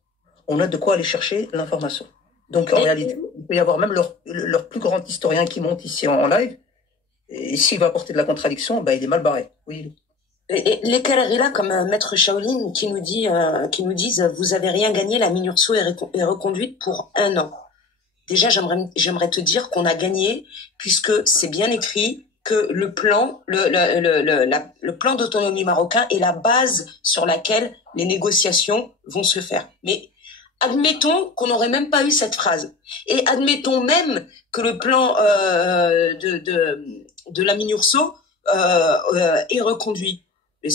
On a de quoi aller chercher l'information. Donc en réalité, il peut y avoir même leur plus grand historien qui monte ici en live, et s'il va apporter de la contradiction, ben, il est mal barré. Oui. Et les Kararila, comme Maître Shaolin, qui nous disent vous avez rien gagné, la Minurso est reconduite pour 1 an. Déjà, j'aimerais te dire qu'on a gagné, puisque c'est bien écrit que le plan d'autonomie marocain est la base sur laquelle les négociations vont se faire. Mais admettons qu'on n'aurait même pas eu cette phrase. Et admettons même que le plan de la Minurso est reconduit. Mais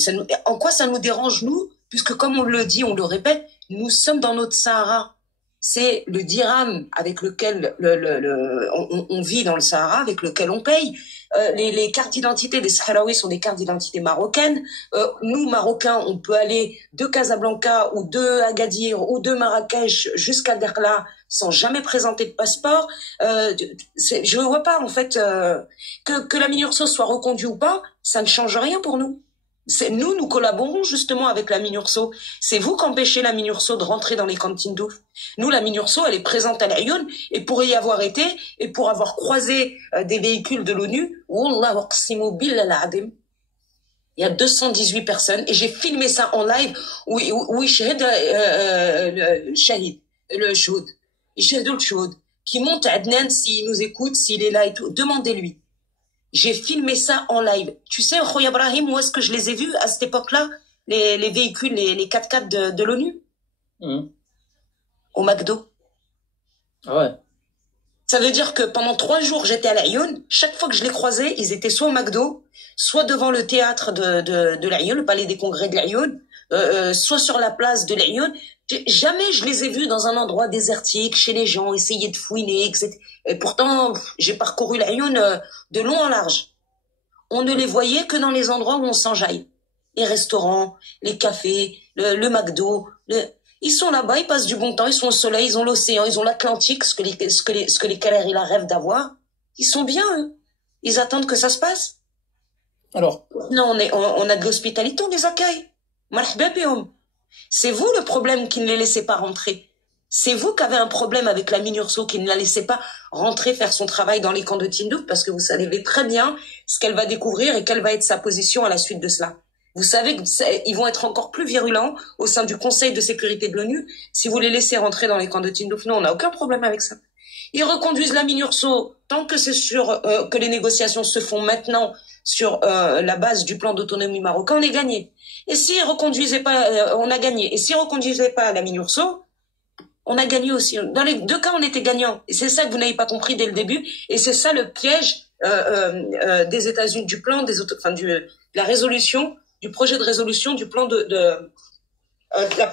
en quoi ça nous dérange, nous? Puisque comme on le dit, on le répète, nous sommes dans notre Sahara. C'est le dirham avec lequel on vit dans le Sahara, avec lequel on paye. Les cartes d'identité des Sahraouis sont des cartes d'identité marocaines. Nous, Marocains, on peut aller de Casablanca ou de Agadir ou de Marrakech jusqu'à Dakhla sans jamais présenter de passeport. Je ne vois pas, en fait, que la Minurso soit reconduite ou pas, ça ne change rien pour nous. Nous collaborons justement avec la Minurso. C'est vous qui empêchez la Minurso de rentrer dans les cantines d'ouf. Nous, la Minurso, elle est présente à l'Ayoun, et pour y avoir été, et pour avoir croisé des véhicules de l'ONU, Wallah waqsimu billah al-adim, il y a 218 personnes, et j'ai filmé ça en live, où il shahid le shahid, le shoud, il shahid le shoud, qui monte à Adnan s'il nous écoute, s'il est là et tout, demandez-lui. J'ai filmé ça en live. Tu sais, Khoya Ibrahim, où est-ce que je les ai vus à cette époque-là, les véhicules, les 4x4 de l'ONU? Au McDo. Ah ouais. Ça veut dire que pendant 3 jours, j'étais à l'Ayoun. Chaque fois que je les croisais, ils étaient soit au McDo, soit devant le théâtre de l'Ayoun, le palais des congrès de l'Ayoun, soit sur la place de l'Ayoun. Jamais je les ai vus dans un endroit désertique, chez les gens, essayer de fouiner, etc. Et pourtant, j'ai parcouru l'Ayoun de long en large. On ne les voyait que dans les endroits où on s'enjaille. Les restaurants, les cafés, le McDo. Ils sont là-bas, ils passent du bon temps, ils sont au soleil, ils ont l'océan, ils ont l'Atlantique, ce que les Canaries rêvent d'avoir. Ils sont bien, eux. Ils attendent que ça se passe. Alors. Non, on a de l'hospitalité, on les accueille. Marhaba bihom. C'est vous le problème qui ne les laissez pas rentrer. C'est vous qui avez un problème avec la Minurso qui ne la laissez pas rentrer faire son travail dans les camps de Tindouf parce que vous savez très bien ce qu'elle va découvrir et quelle va être sa position à la suite de cela. Vous savez qu'ils vont être encore plus virulents au sein du Conseil de sécurité de l'ONU si vous les laissez rentrer dans les camps de Tindouf. Non, on n'a aucun problème avec ça. Ils reconduisent la Minurso tant que c'est sûr que les négociations se font maintenant sur la base du plan d'autonomie marocain, on est gagné. Et s'ils reconduisaient pas, on a gagné. Et s'ils reconduisaient pas la Minurso, on a gagné aussi. Dans les 2 cas, on était gagnants. Et c'est ça que vous n'avez pas compris dès le début. Et c'est ça le piège des États-Unis, du plan de la résolution, du projet de résolution, du plan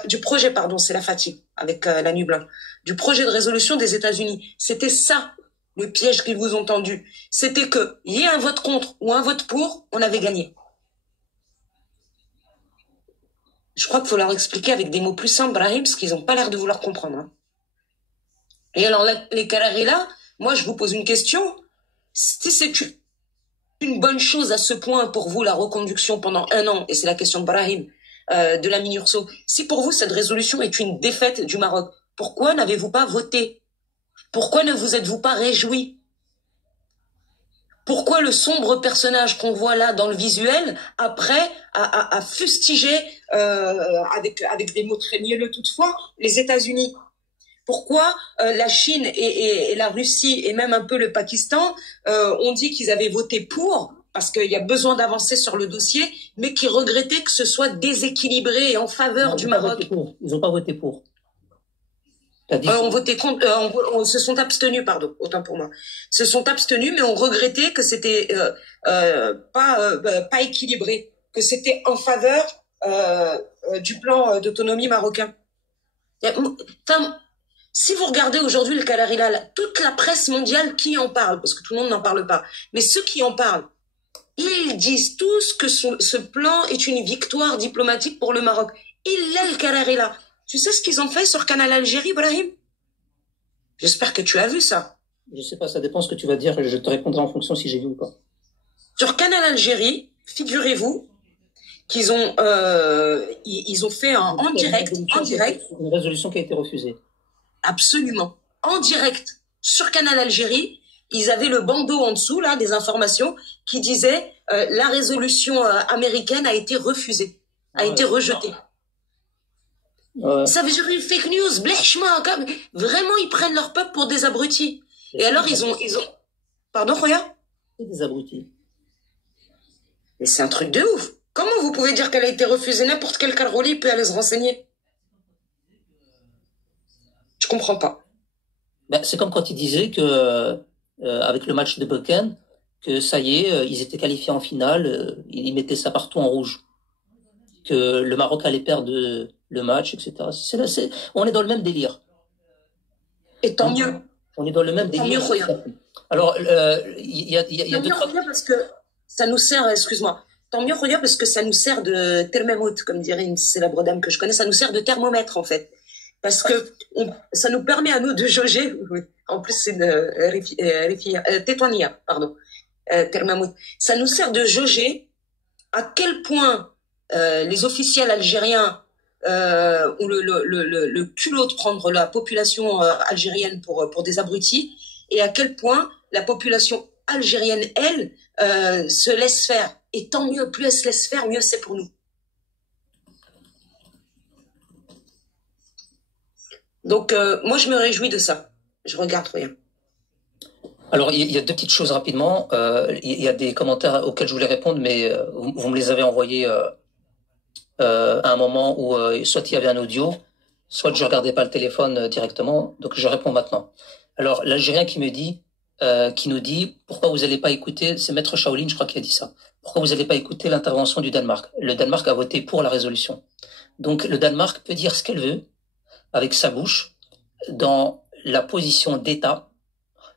du projet, pardon, c'est la fatigue avec la nuit blanche, du projet de résolution des États-Unis. C'était ça, le piège qu'ils vous ont tendu. C'était que il y ait un vote contre ou un vote pour, on avait gagné. Je crois qu'il faut leur expliquer avec des mots plus simples, Brahim, parce qu'ils n'ont pas l'air de vouloir comprendre. Hein. Et alors, les Karari là, moi, je vous pose une question. Si c'est une bonne chose à ce point pour vous, la reconduction pendant 1 an, et c'est la question de Brahim, de la Minurso, si pour vous, cette résolution est une défaite du Maroc, pourquoi n'avez-vous pas voté? Pourquoi ne vous êtes-vous pas réjoui? Pourquoi le sombre personnage qu'on voit là dans le visuel, après, a fustigé, avec des mots très mielleux toutefois, les États-Unis? Pourquoi la Chine et la Russie et même un peu le Pakistan ont dit qu'ils avaient voté pour, parce qu'il y a besoin d'avancer sur le dossier, mais qui regrettaient que ce soit déséquilibré et en faveur du Maroc? Ils n'ont pas voté pour. On votait contre, on se sont abstenus, pardon, autant pour moi. Se sont abstenus, mais on regrettait que c'était pas équilibré, que c'était en faveur du plan d'autonomie marocain. Si vous regardez aujourd'hui le Kalarila, toute la presse mondiale qui en parle, parce que tout le monde n'en parle pas, mais ceux qui en parlent, ils disent tous que ce plan est une victoire diplomatique pour le Maroc. Il est le Kalarila. Tu sais ce qu'ils ont fait sur Canal Algérie, Brahim? J'espère que tu as vu ça. Je sais pas, ça dépend ce que tu vas dire, je te répondrai en fonction si j'ai vu ou pas. Sur Canal Algérie, figurez-vous qu'ils ont, ils ont fait en direct. Une résolution qui a été refusée. Absolument. En direct. Sur Canal Algérie, ils avaient le bandeau en dessous, là, des informations, qui disait, la résolution américaine a été refusée, a été rejetée. Ça veut dire une fake news, blèchement, comme vraiment ils prennent leur peuple pour des abrutis. Et alors ils ont, pardon, regarde. C'est des abrutis. Mais c'est un truc de ouf. Comment vous pouvez dire qu'elle a été refusée? N'importe quel Karoli peut aller se renseigner. Je comprends pas. Ben, c'est comme quand ils disaient que avec le match de Bucken, que ça y est, ils étaient qualifiés en finale, ils mettaient ça partout en rouge. Que le Maroc allait perdre le match, etc. On est dans le même délire. Et tant mieux. On est dans le même délire. Tant mieux, rien. Alors, il y a deux trois... parce que ça nous sert, excuse-moi, tant mieux, regarde, parce que ça nous sert de thermomètre, comme dirait une célèbre dame que je connais, ça nous sert de thermomètre, en fait. Parce que ça nous permet à nous de jauger, en plus c'est une tétonia, pardon, thermomètre. Ça nous sert de jauger à quel point les officiels algériens ont le culot de prendre la population algérienne pour des abrutis, et à quel point la population algérienne, elle, se laisse faire. Et tant mieux, plus elle se laisse faire, mieux c'est pour nous. Donc, moi, je me réjouis de ça. Je regarde rien. Alors, il y a deux petites choses rapidement. Il y a des commentaires auxquels je voulais répondre, mais vous me les avez envoyés à un moment où soit il y avait un audio, soit je regardais pas le téléphone directement. Donc, je réponds maintenant. Alors, l'Algérien qui nous dit, pourquoi vous n'allez pas écouter, c'est Maître Shaolin, je crois, qui a dit ça. Pourquoi vous n'allez pas écouter l'intervention du Danemark? Le Danemark a voté pour la résolution. Donc, le Danemark peut dire ce qu'elle veut avec sa bouche. Dans la position d'État,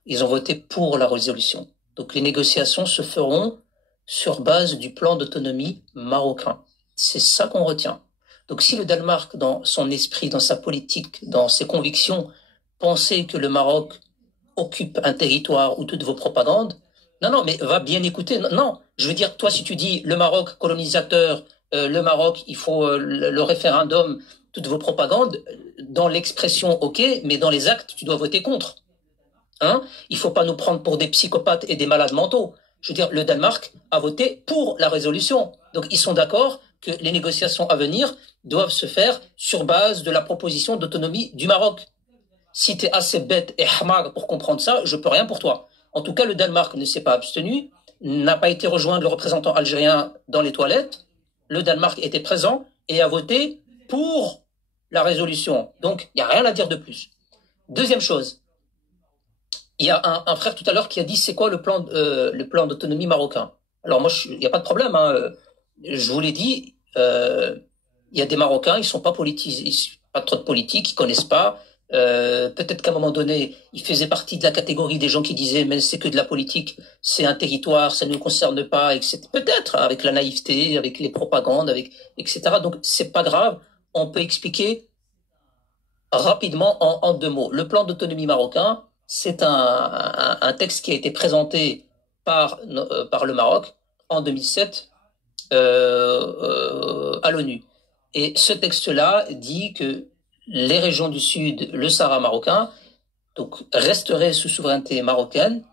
ils ont voté pour la résolution. Donc, les négociations se feront sur base du plan d'autonomie marocain. C'est ça qu'on retient. Donc, si le Danemark, dans son esprit, dans sa politique, dans ses convictions, pensait que le Maroc occupe un territoire ou toutes vos propagandes, non, mais va bien écouter. Non, je veux dire, toi, si tu dis le Maroc colonisateur, le Maroc, il faut le référendum, toutes vos propagandes, dans l'expression, ok, mais dans les actes, tu dois voter contre. Hein? Il faut pas nous prendre pour des psychopathes et des malades mentaux. Je veux dire, le Danemark a voté pour la résolution. Donc, ils sont d'accord que les négociations à venir doivent se faire sur base de la proposition d'autonomie du Maroc. Si tu es assez bête et hamar pour comprendre ça, je peux rien pour toi. En tout cas, le Danemark ne s'est pas abstenu, n'a pas été rejoindre le représentant algérien dans les toilettes. Le Danemark était présent et a voté pour la résolution. Donc, il n'y a rien à dire de plus. Deuxième chose, il y a un frère tout à l'heure qui a dit c'est quoi le plan d'autonomie marocain. Alors moi, il n'y a pas de problème. Hein. Je vous l'ai dit, Il y a des Marocains, ils sont pas politisés, pas trop de politique, ils connaissent pas. Peut-être qu'à un moment donné, ils faisaient partie de la catégorie des gens qui disaient mais c'est que de la politique, c'est un territoire, ça ne nous concerne pas, etc. Peut-être avec la naïveté, avec les propagandes, avec etc. Donc c'est pas grave, on peut expliquer rapidement en 2 mots. Le plan d'autonomie marocain, c'est un texte qui a été présenté par le Maroc en 2007 à l'ONU. Et ce texte-là dit que les régions du Sud, le Sahara marocain, donc resteraient sous souveraineté marocaine,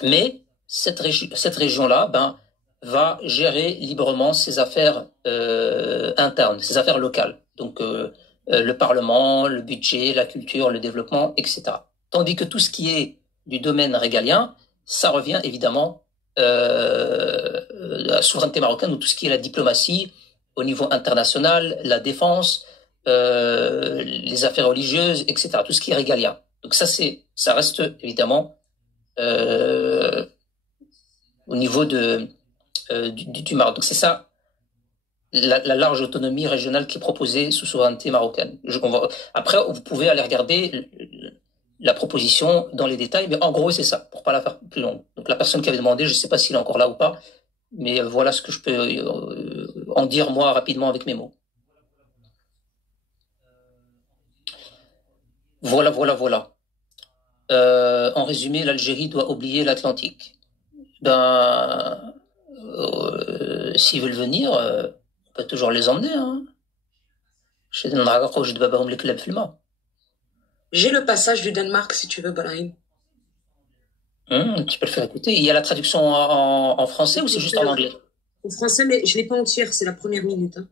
mais cette région-là, va gérer librement ses affaires internes, ses affaires locales. Donc le Parlement, le budget, la culture, le développement, etc. Tandis que tout ce qui est du domaine régalien, ça revient évidemment à la souveraineté marocaine, ou tout ce qui est la diplomatie au niveau international, la défense, les affaires religieuses, etc. Tout ce qui est régalien. Donc ça reste évidemment au niveau du Maroc. Donc c'est ça la large autonomie régionale qui est proposée sous souveraineté marocaine. Après, vous pouvez aller regarder la proposition dans les détails, mais en gros c'est ça, pour pas la faire plus longue. Donc la personne qui avait demandé, je sais pas s'il est encore là ou pas, mais voilà ce que je peux en dire moi rapidement avec mes mots. Voilà. En résumé, l'Algérie doit oublier l'Atlantique. S'ils veulent venir, on peut toujours les emmener. Hein. J'ai le passage du Danemark, si tu veux, Brahim. Tu peux le faire écouter. Il y a la traduction en français ou c'est juste en anglais? En français, mais je ne l'ai pas entière, c'est la première minute. Hein.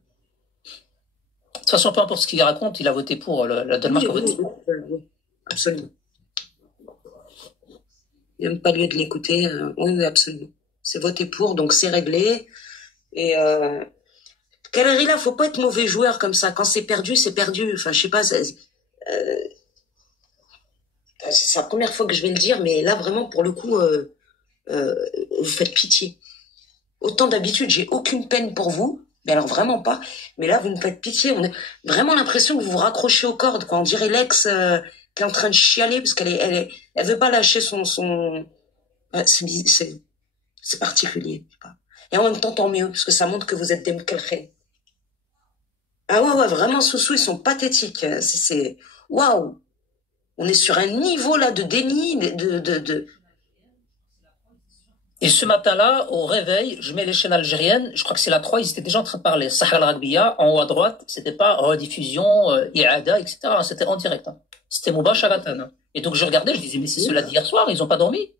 De toute façon, peu importe ce qu'il raconte, il a voté pour. La Danemark a voté. Oui, absolument. Il n'y a même pas lieu de l'écouter. Oui, absolument. C'est voté pour, donc c'est réglé. Et Kareri, là, faut pas être mauvais joueur comme ça. Quand c'est perdu, c'est perdu. Enfin, je sais pas. C'est la première fois que je vais le dire, mais là, vraiment, pour le coup, vous faites pitié. Autant d'habitude, j'ai aucune peine pour vous. Mais alors vraiment pas. Mais là, vous me faites pitié. On a vraiment l'impression que vous vous raccrochez aux cordes. Quand on dirait l'ex qui est en train de chialer parce qu'elle veut pas lâcher son. C'est particulier. Je sais pas. Et en même temps, tant mieux parce que ça montre que vous êtes des mkelkhen. Ah ouais, vraiment, Soussou, ils sont pathétiques. C'est waouh. On est sur un niveau là de déni, de. Et ce matin-là, au réveil, je mets les chaînes algériennes, je crois que c'est la 3, ils étaient déjà en train de parler. Sahel al-Ragbiya, en haut à droite, c'était pas rediffusion, I'ada, etc. C'était en direct. Hein. C'était Mubasharatan. Hein. Et donc je regardais, je disais, mais c'est cela d'hier soir, ils ont pas dormi.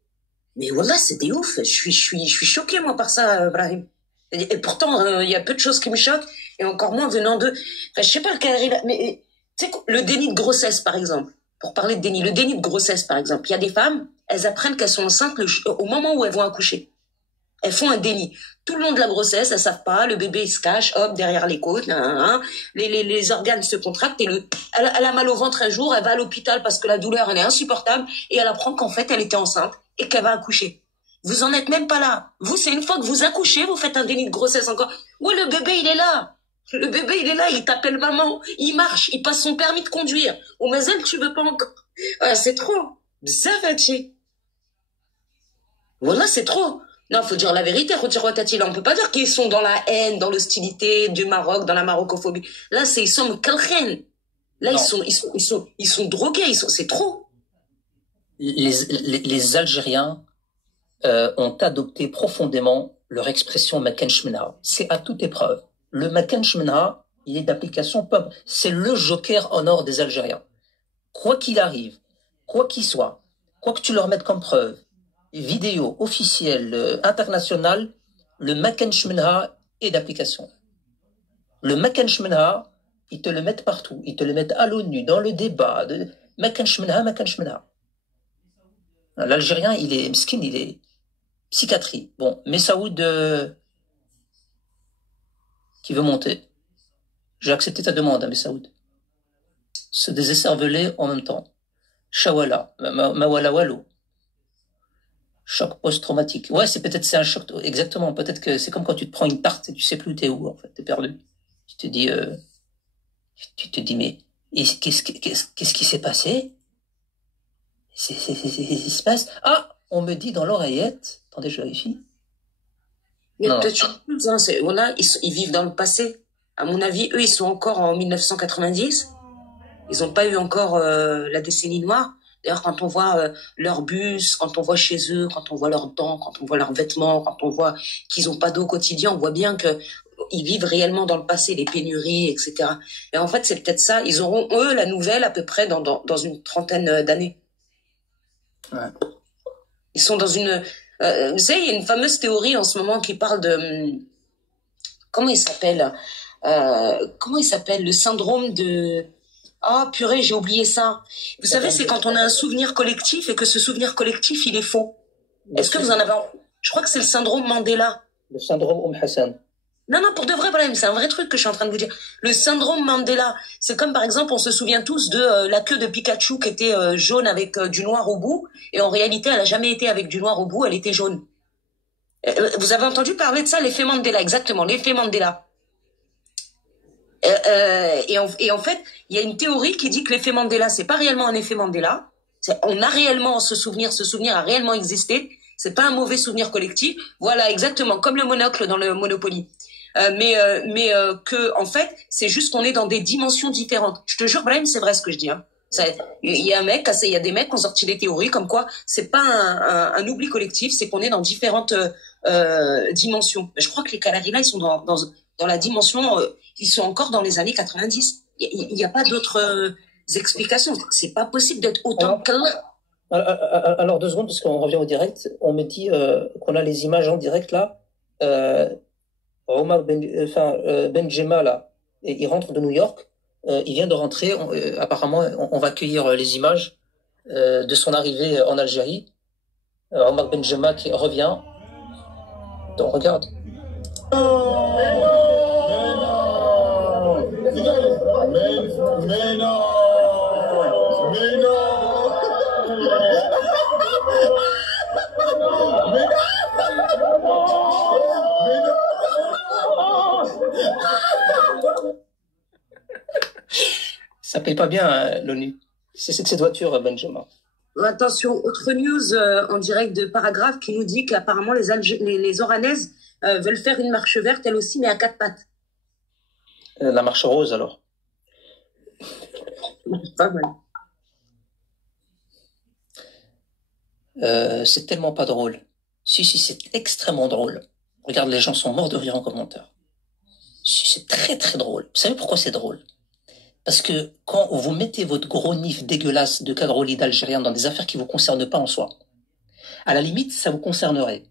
Mais voilà, c'était ouf. Je suis choqué, moi, par ça, Brahim. Et pourtant, il y a peu de choses qui me choquent, et encore moins venant d'eux. Enfin, je sais pas mais tu sais, le déni de grossesse, par exemple. Pour parler de déni, le déni de grossesse, par exemple. Il y a des femmes, elles apprennent qu'elles sont enceintes au moment où elles vont accoucher. Elles font un déni. Tout le long de la grossesse, elles savent pas, le bébé il se cache, hop, derrière les côtes, les organes se contractent et elle a mal au ventre un jour, elle va à l'hôpital parce que la douleur elle est insupportable et elle apprend qu'en fait elle était enceinte et qu'elle va accoucher. Vous en êtes même pas là. Vous, c'est une fois que vous accouchez, vous faites un déni de grossesse encore. Ouais, le bébé il est là. Le bébé il est là, il t'appelle maman, il marche, il passe son permis de conduire. Oh mais elle, tu veux pas encore. Ah, c'est trop. Bzavati. Voilà, c'est trop. Non, faut dire la vérité, Rotirotatila. On peut pas dire qu'ils sont dans la haine, dans l'hostilité du Maroc, dans la marocophobie. Là, ils sont kalkhen. Là, ils sont drogués, c'est trop. Les Algériens ont adopté profondément leur expression Makan Shmena. C'est à toute épreuve. Le Makan Shmena, il est d'application peuple. C'est le joker en or des Algériens. Quoi qu'il arrive, quoi qu'il soit, quoi que tu leur mettes comme preuve, vidéo officielle, internationale, le Makan Shmena est d'application. Le Makan Shmena, ils te le mettent partout. Ils te le mettent à l'ONU, dans le débat. Makan Shmena, Makan Shmena. L'Algérien, il est mskin, il est psychiatrie. Bon, Messaoud qui veut monter. J'ai accepté ta demande, Messaoud. Se désécerveler en même temps. Shawala, Mawala Walou. Choc post-traumatique. Ouais, c'est un choc, exactement. Peut-être que c'est comme quand tu te prends une tarte et tu sais plus où t'es où, en fait. T'es perdu. te dis, tu te dis, mais qu'est-ce qui s'est passé? Il se passe. Ah, on me dit dans l'oreillette. Attendez, je vérifie. Il y a peut-être une chose, hein, ils vivent dans le passé. À mon avis, eux, ils sont encore en 1990. Ils n'ont pas eu encore la décennie noire. D'ailleurs, quand on voit leur bus, quand on voit chez eux, quand on voit leurs dents, quand on voit leurs vêtements, quand on voit qu'ils n'ont pas d'eau au quotidien, on voit bien qu'ils vivent réellement dans le passé, les pénuries, etc. Et en fait, c'est peut-être ça. Ils auront, eux, la nouvelle à peu près dans une trentaine d'années. Ouais. Ils sont dans une... vous savez, il y a une fameuse théorie en ce moment qui parle de... Comment il s'appelle le syndrome de... Ah, purée, j'ai oublié ça. Vous savez, c'est quand on a un souvenir collectif et que ce souvenir collectif, il est faux. Est-ce que vous en avez... Je crois que c'est le syndrome Mandela. Le syndrome Hassan. Non, pour de vrai problème, c'est un vrai truc que je suis en train de vous dire. Le syndrome Mandela, c'est comme par exemple, on se souvient tous de la queue de Pikachu qui était jaune avec du noir au bout, et en réalité, elle n'a jamais été avec du noir au bout, elle était jaune. Vous avez entendu parler de ça, l'effet Mandela, exactement, l'effet Mandela. Et en fait, il y a une théorie qui dit que l'effet Mandela, c'est pas réellement un effet Mandela. On a réellement ce souvenir a réellement existé. C'est pas un mauvais souvenir collectif. Voilà, exactement, comme le monocle dans le Monopoly. Que en fait, c'est juste qu'on est dans des dimensions différentes. Je te jure, Brahim, c'est vrai ce que je dis. Hein. Il y a des mecs qui ont sorti des théories comme quoi c'est pas un oubli collectif, c'est qu'on est dans différentes dimensions. Je crois que les Canaries là, ils sont dans la dimension, ils sont encore dans les années 90. Il n'y a pas d'autres explications. C'est pas possible d'être autant clair. Alors 2 secondes, parce qu'on revient au direct. On me dit qu'on a les images en direct là. Omar Benjema là, il rentre de New York. Il vient de rentrer. Apparemment, on va accueillir les images de son arrivée en Algérie. Omar Benjema qui revient. Donc regarde. Mais non. Ça paye pas bien, hein, l'ONU. C'est que cette voiture, Benjamin. Attention, autre news en direct de Paragraphe qui nous dit qu'apparemment les Oranaises veulent faire une marche verte, elle aussi, mais à 4 pattes. La marche rose, alors. Pas mal. C'est tellement pas drôle. Si, c'est extrêmement drôle. Regarde, les gens sont morts de rire en commentaire. Si, c'est très très drôle. Vous savez pourquoi c'est drôle? Parce que quand vous mettez votre gros nif dégueulasse de cagrolide algérien dans des affaires qui vous concernent pas en soi, à la limite, ça vous concernerait.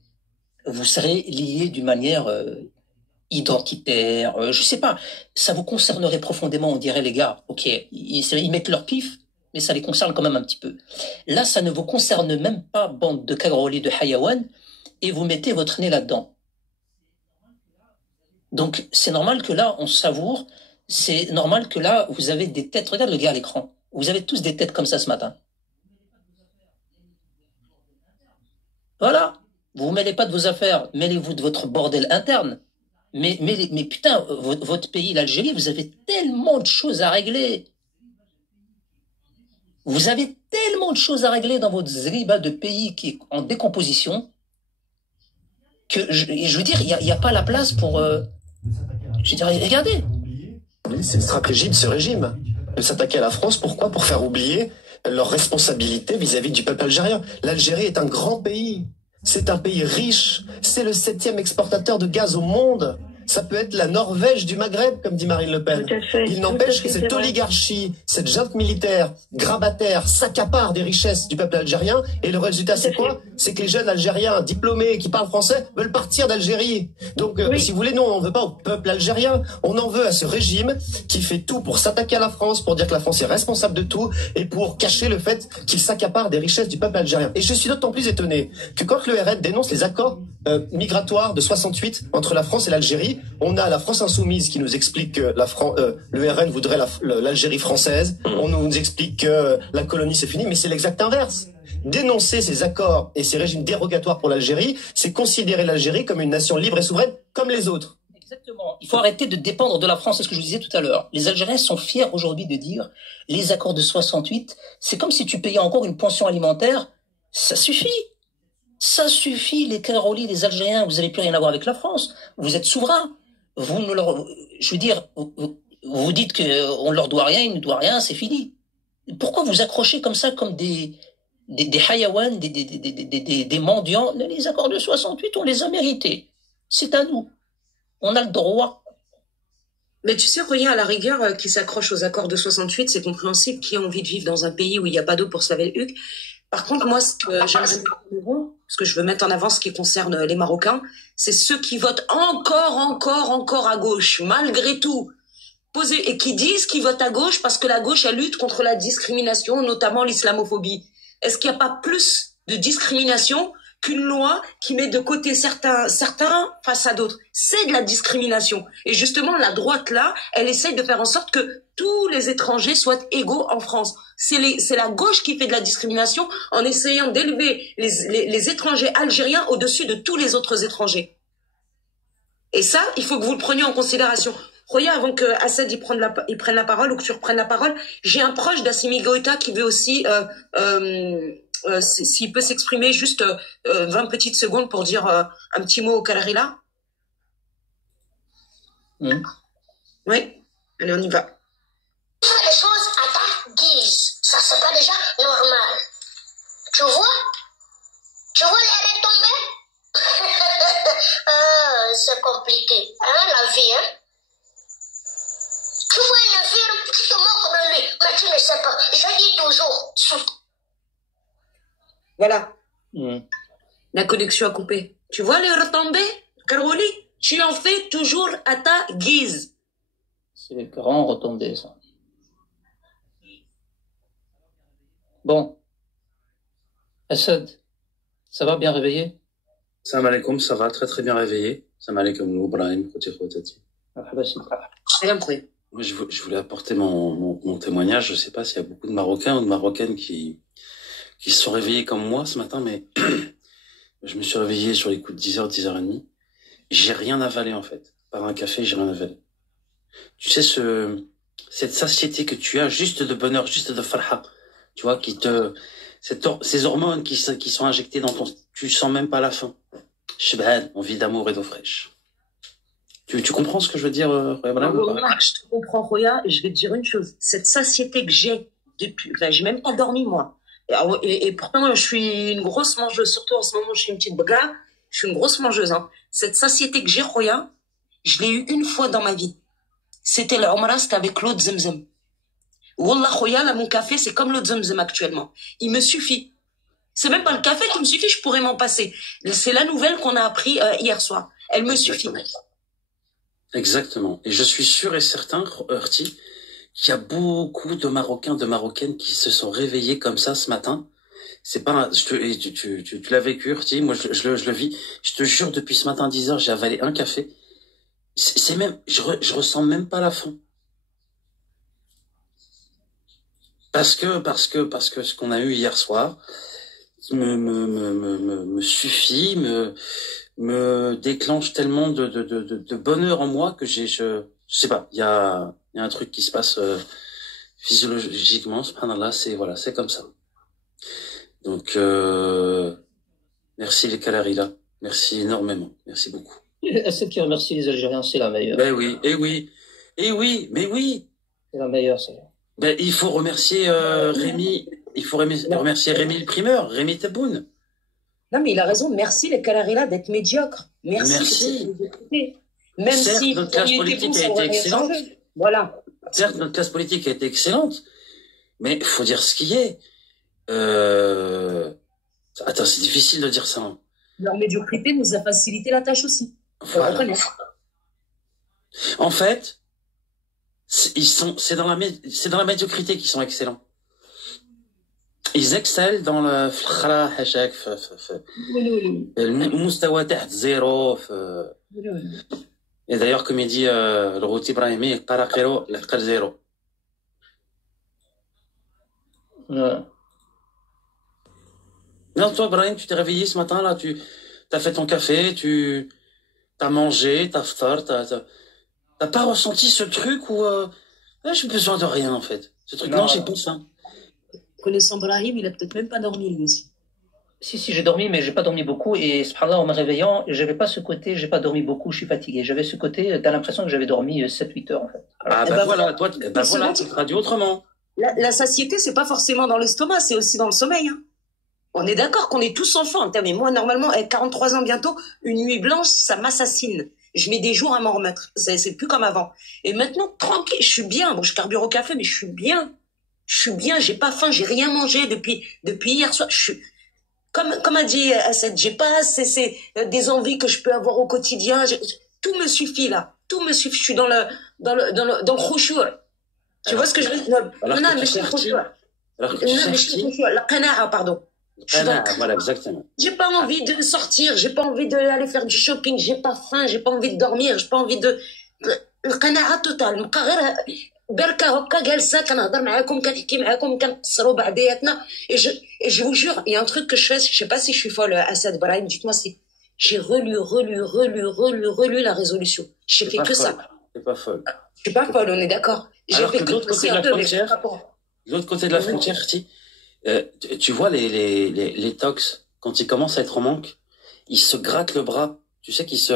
Vous serez lié d'une manière identitaire, je sais pas. Ça vous concernerait profondément, on dirait, les gars, ok, ils mettent leur pif, mais ça les concerne quand même un petit peu. Là, ça ne vous concerne même pas, bande de cagrolide de hayawan, et vous mettez votre nez là-dedans. Donc, c'est normal que là, on savoure. C'est normal que là, vous avez des têtes. Regarde le gars à l'écran. Vous avez tous des têtes comme ça ce matin. Voilà. Vous vous mêlez pas de vos affaires. Mêlez-vous de votre bordel interne. Mais putain, votre pays, l'Algérie, vous avez tellement de choses à régler. Vous avez tellement de choses à régler dans votre zriba de pays qui est en décomposition que, je veux dire, il n'y a pas la place pour... je veux dire, regardez. C'est une stratégie de ce régime de s'attaquer à la France. Pourquoi? Pour faire oublier leurs responsabilités vis-à-vis du peuple algérien. L'Algérie est un grand pays. C'est un pays riche. C'est le 7e exportateur de gaz au monde. Ça peut être la Norvège du Maghreb, comme dit Marine Le Pen. Il n'empêche que cette oligarchie, cette junte militaire, grabataire, s'accapare des richesses du peuple algérien. Et le résultat, c'est quoi? C'est que les jeunes Algériens diplômés qui parlent français veulent partir d'Algérie. Donc, si vous voulez, nous, on n'en veut pas au peuple algérien. On en veut à ce régime qui fait tout pour s'attaquer à la France, pour dire que la France est responsable de tout et pour cacher le fait qu'il s'accapare des richesses du peuple algérien. Et je suis d'autant plus étonné que quand le RN dénonce les accords migratoires de 68 entre la France et l'Algérie, on a la France insoumise qui nous explique que le RN voudrait l'Algérie française. On nous explique que la colonie c'est fini, mais c'est l'exact inverse. Dénoncer ces accords et ces régimes dérogatoires pour l'Algérie, c'est considérer l'Algérie comme une nation libre et souveraine comme les autres. Exactement. Il faut arrêter de dépendre de la France, c'est ce que je vous disais tout à l'heure. Les Algériens sont fiers aujourd'hui de dire les accords de 68, c'est comme si tu payais encore une pension alimentaire. Ça suffit. Ça suffit, les Carolis, les Algériens, vous n'avez plus rien à voir avec la France. Vous êtes souverains. Vous ne leur, je veux dire, vous dites qu'on ne leur doit rien, ils ne doivent rien, c'est fini. Pourquoi vous accrochez comme ça, comme des hayawans, des mendiants? Les accords de 68, on les a mérités. C'est à nous. On a le droit. Mais tu sais, regarde, à la rigueur, qui s'accroche aux accords de 68, c'est compréhensible. Qui a envie de vivre dans un pays où il n'y a pas d'eau pour se laver le huc? Par contre, moi, ce que je veux mettre en avant, ce qui concerne les Marocains, c'est ceux qui votent encore à gauche, malgré tout. Et qui disent qu'ils votent à gauche parce que la gauche, elle lutte contre la discrimination, notamment l'islamophobie. Est-ce qu'il n'y a pas plus de discrimination qu'une loi qui met de côté certains face à d'autres? C'est de la discrimination. Et justement, la droite, là, elle essaye de faire en sorte que tous les étrangers soient égaux en France. C'est la gauche qui fait de la discrimination en essayant d'élever les étrangers algériens au-dessus de tous les autres étrangers. Et ça, il faut que vous le preniez en considération. Regarde, avant que Assad il prenne la parole ou que tu reprennes la parole, j'ai un proche d'Assimi Goïta qui veut aussi, s'il peut s'exprimer juste 20 petites secondes pour dire un petit mot au Kalarila. Oui, allez, on y va. Les choses à ta guise, ça c'est pas déjà normal. Tu vois les retombées? C'est compliqué, hein, la vie, hein. Tu vois une infirme, tu te moques de lui, mais tu ne sais pas. Je dis toujours. Voilà. La connexion a coupé. Tu vois les retombées, Karoli? Tu en fais toujours à ta guise. C'est les grands retombées, ça. Bon. Assad, ça va bien réveillé? Salam alaikum, ça va très très bien réveillé. Salam alaikum, Ibrahim, Moi, je voulais apporter mon témoignage. Je sais pas s'il y a beaucoup de Marocains ou de Marocaines qui se sont réveillés comme moi ce matin, mais je me suis réveillé sur les coups de 10h, 10h30. J'ai rien avalé, en fait. Par un café, j'ai rien avalé. Tu sais, cette satiété que tu as, juste de bonheur, juste de farha, tu vois, ces hormones qui sont injectées dans tu sens même pas la faim. Shibhan, envie d'amour et d'eau fraîche. Tu comprends ce que je veux dire, Ibrahim? Je te comprends, Roya, et je vais te dire une chose. Cette satiété que j'ai depuis, j'ai même pas dormi, moi. Et pourtant, je suis une grosse mangeuse, surtout en ce moment, je suis une petite bagarre, je suis une grosse mangeuse, hein. Cette satiété que j'ai, Roya, je l'ai eu une fois dans ma vie. C'était le Omra, c'était avec l'eau de Zemzem. Wallah, Roya, là, mon café, c'est comme l'eau de Zemzem actuellement. Il me suffit. C'est même pas le café qui me suffit, je pourrais m'en passer. C'est la nouvelle qu'on a appris hier soir. Elle me suffit. Exactement. Et je suis sûr et certain, Hurti, qu'il y a beaucoup de Marocains, de Marocaines qui se sont réveillés comme ça ce matin. C'est pas, tu l'as vécu, Hurti, moi je le vis. Je te jure, depuis ce matin 10h, j'ai avalé un café. C'est même, je ressens même pas la faim. Parce que ce qu'on a eu hier soir me suffit, me déclenche tellement de bonheur en moi que je sais pas, il y a un truc qui se passe physiologiquement, subhanallah, c'est comme ça. Donc merci les Kalarila, merci énormément, merci beaucoup. Celle qui remercie les Algériens, c'est la meilleure. Ben oui, mais oui. C'est la meilleure, celle-là. Ben il faut remercier Rémi, remercier Rémi le primeur, Rémi Tebboune. Non, mais il a raison. Merci les Kalarila d'être médiocres. Merci. Même certes, si notre classe politique a été excellente. Voilà. Certes, notre classe politique a été excellente, mais il faut dire ce qui est. Attends, c'est difficile de dire ça. Hein. Leur médiocrité nous a facilité la tâche aussi. Voilà. En fait, c'est dans la médiocrité qu'ils sont excellents. Ils excellent dans le et d'ailleurs, comme il dit le Routi Brahimi, zéro. Non, toi, Brahim, tu t'es réveillé ce matin, là, t'as fait ton café, t'as mangé, t'as ftar, t'as pas ressenti ce truc où j'ai besoin de rien en fait. Ce truc, non, j'ai pas faim. Connaissant Brahim, il a peut-être même pas dormi lui aussi. Si, j'ai dormi, mais j'ai pas dormi beaucoup. Et subhanallah, en me réveillant, j'avais pas ce côté, j'ai pas dormi beaucoup, je suis fatigué. J'avais ce côté, t'as l'impression que j'avais dormi 7-8 heures, en fait. Ah, bah voilà, toi, voilà, tu traduis autrement. La satiété, c'est pas forcément dans l'estomac, c'est aussi dans le sommeil, hein. On est d'accord qu'on est tous enfants. Mais moi, normalement, avec 43 ans bientôt, une nuit blanche, ça m'assassine. Je mets des jours à m'en remettre. C'est plus comme avant. Et maintenant, tranquille, je suis bien. Bon, je carbure au café, mais je suis bien. Je suis bien, j'ai pas faim, j'ai rien mangé depuis hier soir. Je suis, comme a dit Assed, j'ai pas c'est des envies que je peux avoir au quotidien. Tout me suffit là. Tout me suffit. Je suis dans le khushu'. Tu vois ce que je veux dire? Non, mais je suis khushu'. La qana'a, pardon. Voilà, exactement. J'ai pas envie de sortir, j'ai pas envie d'aller faire du shopping, j'ai pas faim, j'ai pas envie de dormir, j'ai pas envie de... القناعة توتال نبقى غير بركة هكا جالسة كنهضر معاكم كنحكي معاكم كنقصروا بعضياتنا et je vous jure il y a un truc que je fais, je sais pas si je suis folle Assed Brahim, dites-moi si j'ai relu la résolution, j'ai fait que ça. C'est pas folle. Je suis pas folle, on est d'accord. J'ai fait que l'autre côté de la frontière, tu vois les tox quand ils commencent à être en manque, ils se grattent le bras. Tu sais qu'ils tu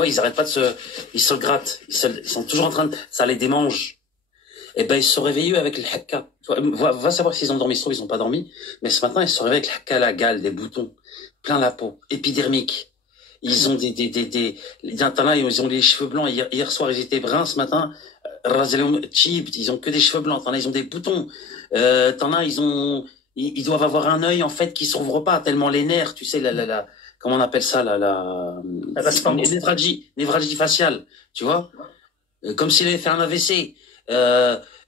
vois, ils arrêtent pas ils se grattent. Ils sont toujours en train ça les démange. Et ben, ils se sont réveillés avec le hakka. Va savoir s'ils ont dormi, ils ont pas dormi. Mais ce matin, ils se sont réveillés avec le hakka, la gale, des boutons, plein la peau, épidermique. Ils ont ils ont les cheveux blancs. Hier soir, ils étaient bruns. Ce matin, ils ont que des cheveux blancs. Ils ont des boutons. Ils doivent avoir un œil, en fait, qui s'ouvre pas tellement les nerfs, tu sais, comment on appelle ça, névralgie faciale, tu vois, comme s'il avait fait un AVC.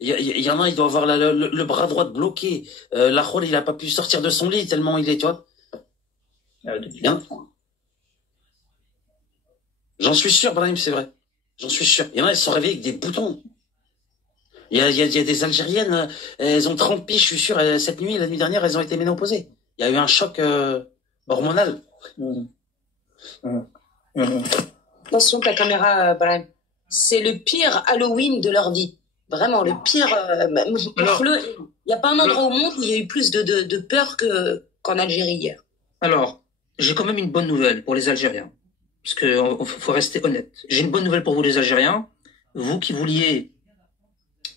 Y en a, il doit avoir le bras droit bloqué. La khol, il a pas pu sortir de son lit tellement il est, tu vois. Bien. J'en suis sûr, Brahim, c'est vrai. J'en suis sûr. Il y en a, ils se sont réveillés avec des boutons. Il y a des Algériennes, elles ont 30 piges, je suis sûr, cette nuit, la nuit dernière, elles ont été ménopausées. Il y a eu un choc hormonal. Attention ta caméra, Brahim. C'est le pire Halloween de leur vie. Vraiment, le pire. Il n'y a pas un endroit au monde où il y a eu plus de peur qu'en Algérie hier. Alors, j'ai quand même une bonne nouvelle pour les Algériens. Parce qu'il faut rester honnête. J'ai une bonne nouvelle pour vous, les Algériens. Vous qui vouliez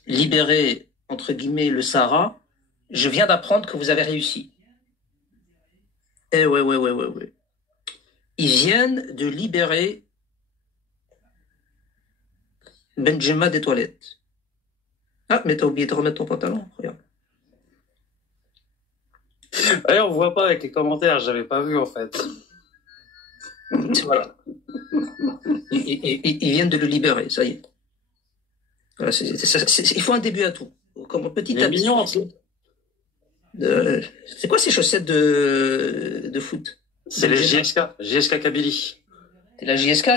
libérer, entre guillemets, le Sahara, je viens d'apprendre que vous avez réussi. Eh ouais. Ils viennent de libérer Benjema des toilettes. Ah, mais t'as oublié de remettre ton pantalon, regarde. Ouais, on voit pas avec les commentaires, j'avais pas vu en fait. Voilà. Ils viennent de le libérer, ça y est. Voilà, il faut un début à tout. Comme petit à petit. Mignon, c'est quoi ces chaussettes de foot? C'est les JSK Kabylie. C'est la JSK.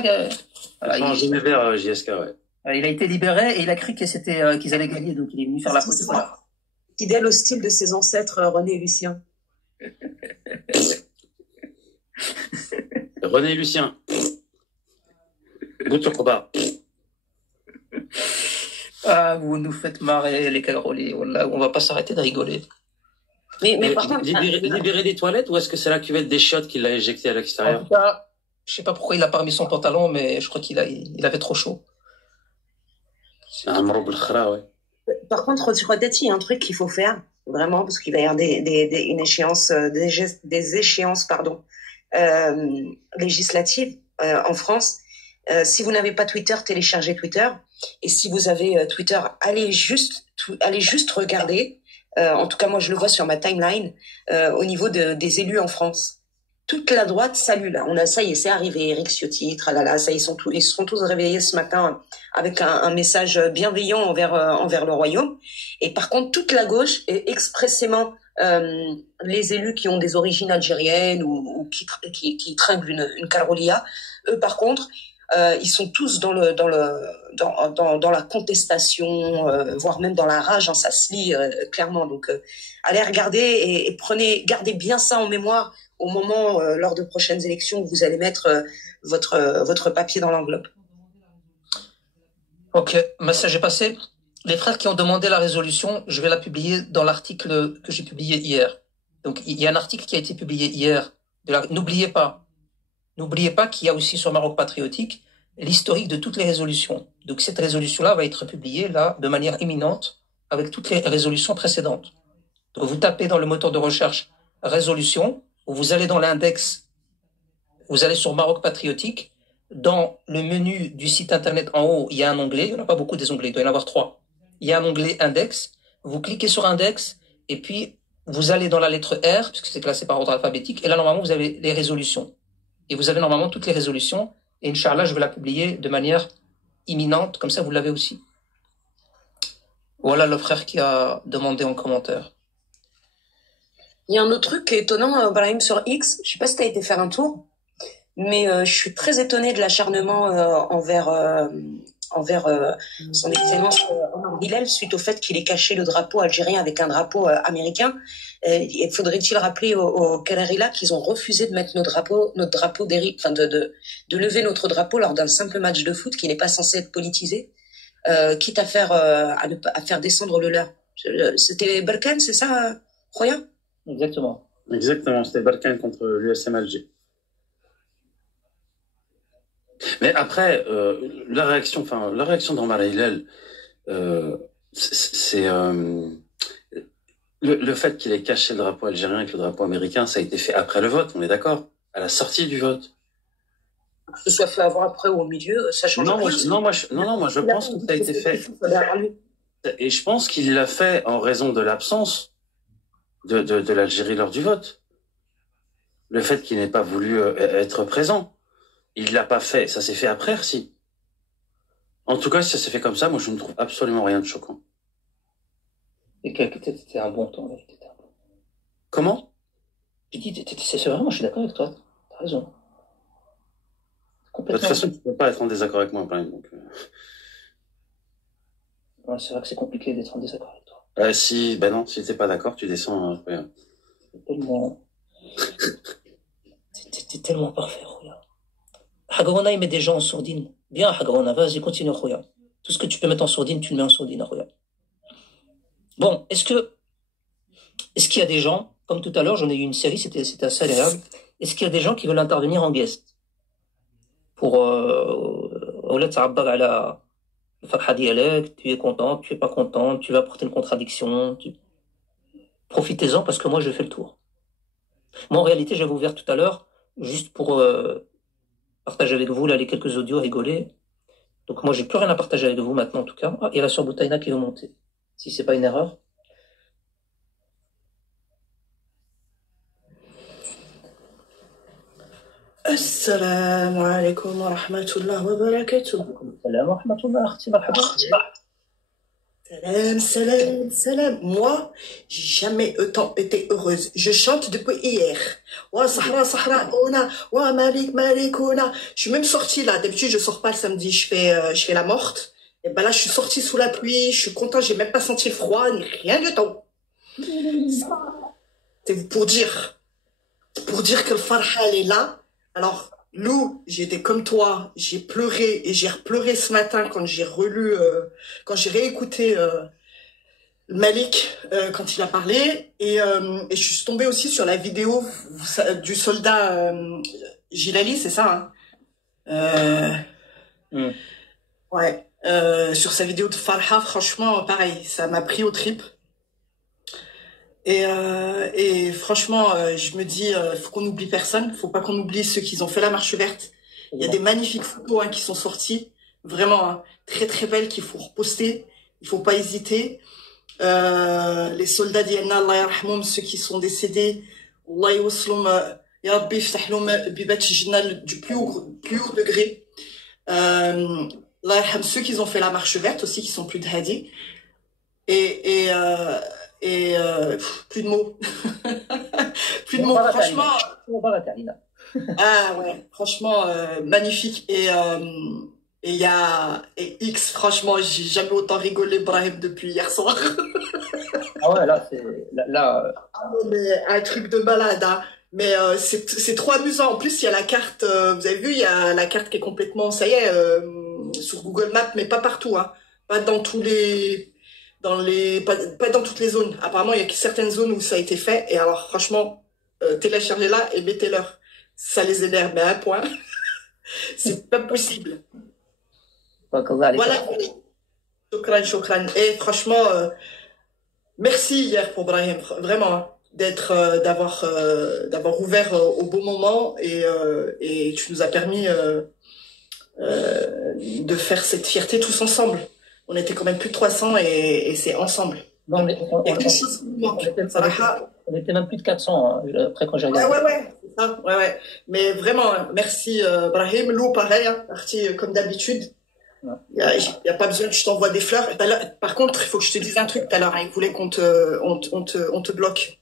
Voilà, je vers JSK, ouais. Il a été libéré et il a cru que qu'ils allaient gagner, donc il est venu faire la faute. Voilà. Fidèle au style de ses ancêtres, René et Lucien. René et Lucien. Boutourba. Ah, vous nous faites marrer, les cagrolés. Voilà, on va pas s'arrêter de rigoler. Mais par contre, libérer des toilettes ou est-ce que c'est la cuvette des chiottes qui l'a éjecté à l'extérieur? En tout cas, je sais pas pourquoi il a pas remis son pantalon, mais je crois qu'il avait trop chaud. C'est un mroub l'khra, ouais. Par contre, peut-être il y a un truc qu'il faut faire, vraiment, parce qu'il va y avoir une échéance, des échéances, législatives en France. Si vous n'avez pas Twitter, téléchargez Twitter. Et si vous avez Twitter, allez juste regarder. En tout cas, moi, je le vois sur ma timeline au niveau des élus en France. Toute la droite salue là. Ça y est, c'est arrivé. Éric Ciotti, tralala, ça, ils seront tous réveillés ce matin avec un message bienveillant envers le royaume. Et par contre, toute la gauche est expressément les élus qui ont des origines algériennes ou qui tringlent une carolia. Eux, par contre, ils sont tous dans la contestation, voire même dans la rage, hein, ça se lit clairement. Donc, allez regarder et gardez bien ça en mémoire au moment, lors de prochaines élections, où vous allez mettre votre papier dans l'enveloppe. Ok, message est passé. Les frères qui ont demandé la résolution, je vais la publier dans l'article que j'ai publié hier. Donc, il y a un article qui a été publié hier. N'oubliez pas qu'il y a aussi sur Maroc Patriotique l'historique de toutes les résolutions. Donc, cette résolution-là va être publiée là de manière imminente avec toutes les résolutions précédentes. Donc, vous tapez dans le moteur de recherche résolution, ou vous allez dans l'index, vous allez sur Maroc Patriotique. Dans le menu du site internet en haut, il y a un onglet. Il n'y en a pas beaucoup des onglets, il doit y en avoir 3. Il y a un onglet index. Vous cliquez sur index et puis vous allez dans la lettre R, puisque c'est classé par ordre alphabétique. Et là, normalement, vous avez les résolutions. Et vous avez normalement toutes les résolutions. Et Inch'Allah, je vais la publier de manière imminente. Comme ça, vous l'avez aussi. Voilà le frère qui a demandé en commentaire. Il y a un autre truc qui est étonnant, Brahim, sur X. Je sais pas si tu as été faire un tour. Mais je suis très étonnée de l'acharnement envers son excellence Omar Bilal suite au fait qu'il ait caché le drapeau algérien avec un drapeau américain. Faudrait-il rappeler aux Kararila qu'ils ont refusé de mettre notre drapeau de lever notre drapeau lors d'un simple match de foot qui n'est pas censé être politisé, quitte à faire descendre le leur. C'était Berkane, c'est ça, Khoya? Exactement. Exactement, c'était Berkane contre l'USM Alger. Mais après, la réaction d'Omar Bilal, c'est le fait qu'il ait caché le drapeau algérien avec le drapeau américain, ça a été fait après le vote, on est d'accord, à la sortie du vote. Que ce soit fait avant, après ou au milieu, ça change rien. Moi je pense que ça a été fait. Et je pense qu'il l'a fait en raison de l'absence de l'Algérie lors du vote. Le fait qu'il n'ait pas voulu être présent. Il l'a pas fait, ça s'est fait après, si. En tout cas, si ça s'est fait comme ça, moi je ne trouve absolument rien de choquant. Et c'était un bon temps, Comment? Je dis, c'est vrai, moi je suis d'accord avec toi. T'as raison. De toute façon, tu peux pas être en désaccord avec moi, Brian. Donc... Ouais, c'est vrai que c'est compliqué d'être en désaccord avec toi. Si t'es pas d'accord, tu descends. C'est tellement... T'es tellement parfait, regarde. Hagarona, il met des gens en sourdine. Bien, Hagarona, vas-y, continue, Khoya. Tout ce que tu peux mettre en sourdine, tu le mets en sourdine, Khoya. Bon, est-ce qu'il y a des gens, comme tout à l'heure, j'en ai eu une série, c'était assez agréable. Est-ce qu'il y a des gens qui veulent intervenir en guest? Pour, tu es content, tu es pas content, tu vas apporter une contradiction. Profitez-en parce que moi, je fais le tour. Moi, en réalité, j'avais ouvert tout à l'heure, juste pour, partager avec vous là les quelques audios, rigoler. Donc moi j'ai plus rien à partager avec vous maintenant en tout cas. Ah, il y a la sœur Boutaïna qui veut monter. Si c'est pas une erreur. Assalamu alaikum wa rahmatullah wa barakatuh. Assalamu wa rahmatullah, akhti, marhaba. Salam. Moi, j'ai jamais autant été heureuse. Je chante depuis hier. Wa Sahra, ona, wa Malik, ona. Je suis même sortie là. D'habitude, je sors pas le samedi. Je fais la morte. Et ben là, je suis sortie sous la pluie. Je suis contente. J'ai même pas senti le froid ni rien du tout. C'est pour dire que le farha elle est là. Alors, Lou, j'étais comme toi, j'ai pleuré et j'ai repleuré ce matin quand j'ai réécouté Malik quand il a parlé et je suis tombée aussi sur la vidéo du soldat Gilali, c'est ça, hein Ouais, sur sa vidéo de Farha, franchement, pareil, ça m'a pris aux tripes. Et franchement, je me dis, faut qu'on n'oublie personne, faut pas qu'on oublie ceux qui ont fait la marche verte. Il y a des magnifiques photos qui sont sorties, vraiment très très belles qu'il faut reposter. Il faut pas hésiter. Les soldats d'Yalna, Allah yarhamhum, ceux qui sont décédés, Allah yawasslum, ya Rabbi ftahloum bibat jina du plus haut degré. Allah yarham ceux qui ont fait la marche verte aussi, qui sont plus de hadi. Et plus de mots. Plus de mots, franchement. Ah ouais, franchement, magnifique. Et X, franchement, j'ai jamais autant rigolé, Brahim, depuis hier soir. Ah ouais, là, c'est. Là... Ah non, mais un truc de malade, hein. Mais c'est trop amusant. En plus, il y a la carte, vous avez vu, il y a la carte qui est complètement, ça y est, sur Google Maps, mais pas partout, hein. Pas dans tous les, pas dans toutes les zones. Apparemment, il y a certaines zones où ça a été fait. Et alors, franchement, téléchargez-la et mettez-leur. Ça les énerve, mais à un point. C'est pas possible. Voilà. Shukran. Et franchement, merci hier pour Brahim, vraiment, hein, d'avoir ouvert au bon moment et tu nous as permis de faire cette fierté tous ensemble. On était quand même plus de 300 et c'est ensemble. Non, on était même plus de 400 hein, après quand j'ai regardé. Ouais. Mais vraiment, merci Brahim. Lou, pareil, hein, parti comme d'habitude. Il y a pas besoin que je t'envoie des fleurs. Par contre, il faut que je te dise un truc tout à l'heure. Il voulait qu'on te bloque.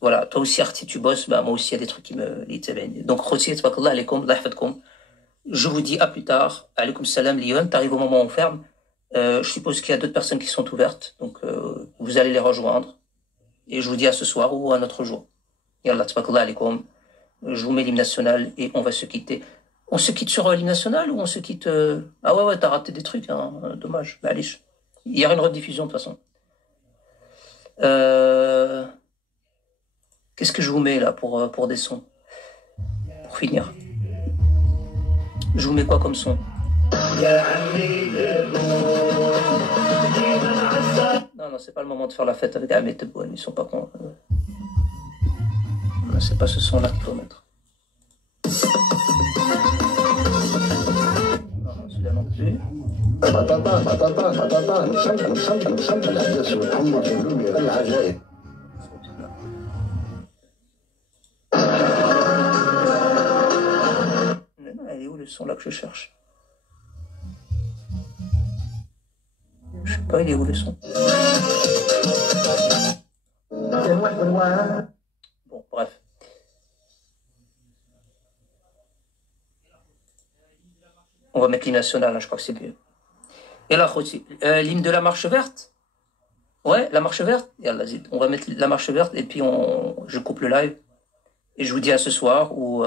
Voilà, toi aussi Arti, tu bosses. Bah moi aussi il y a des trucs qui me litent. Donc Khotsi, tabakallah alaykoum, Allah yahfadkoum. Je vous dis à plus tard. Alaykoum salam Lyon. T'arrives au moment où on ferme. Je suppose qu'il y a d'autres personnes qui sont ouvertes, donc vous allez les rejoindre. Et je vous dis à ce soir ou à un autre jour. Yallah, tabakallah alaykoum. Je vous mets l'hymne national et on va se quitter. On se quitte sur l'hymne national ou on se quitte... Ah ouais, t'as raté des trucs, hein. Dommage. Mais allez, il y aura une rediffusion de toute façon. Qu'est-ce que je vous mets là pour des sons? Pour finir. Je vous mets quoi comme son? Non, c'est pas le moment de faire la fête avec Ahmed Tebboune, ils sont pas cons. Non, c'est pas ce son-là qu'il faut mettre. Non, celui-là non plus. Elle est où le son là que je cherche? Je sais pas, il est où le son? Bon, bref. On va mettre l'hymne national, hein, je crois que c'est mieux. Et là, l'hymne de la marche verte? Ouais, la marche verte? Yallah, zid. On va mettre la marche verte et puis je coupe le live. Et je vous dis à ce soir, ou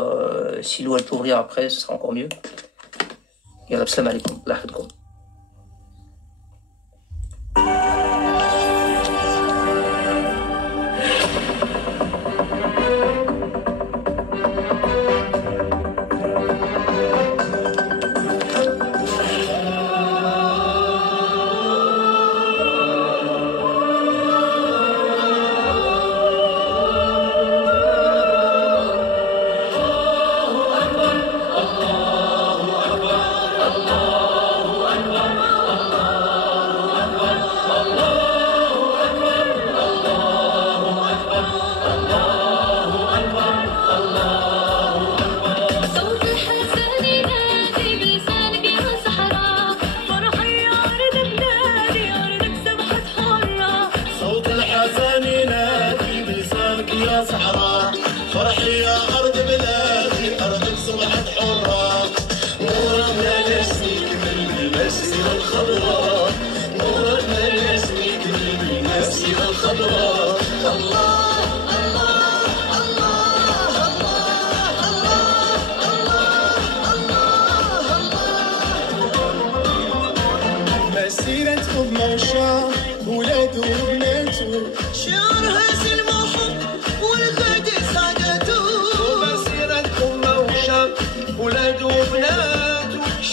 si Lou elle peut ouvrir après, ce sera encore mieux. Yallah, salam alaikum. Allah yahfadkoum.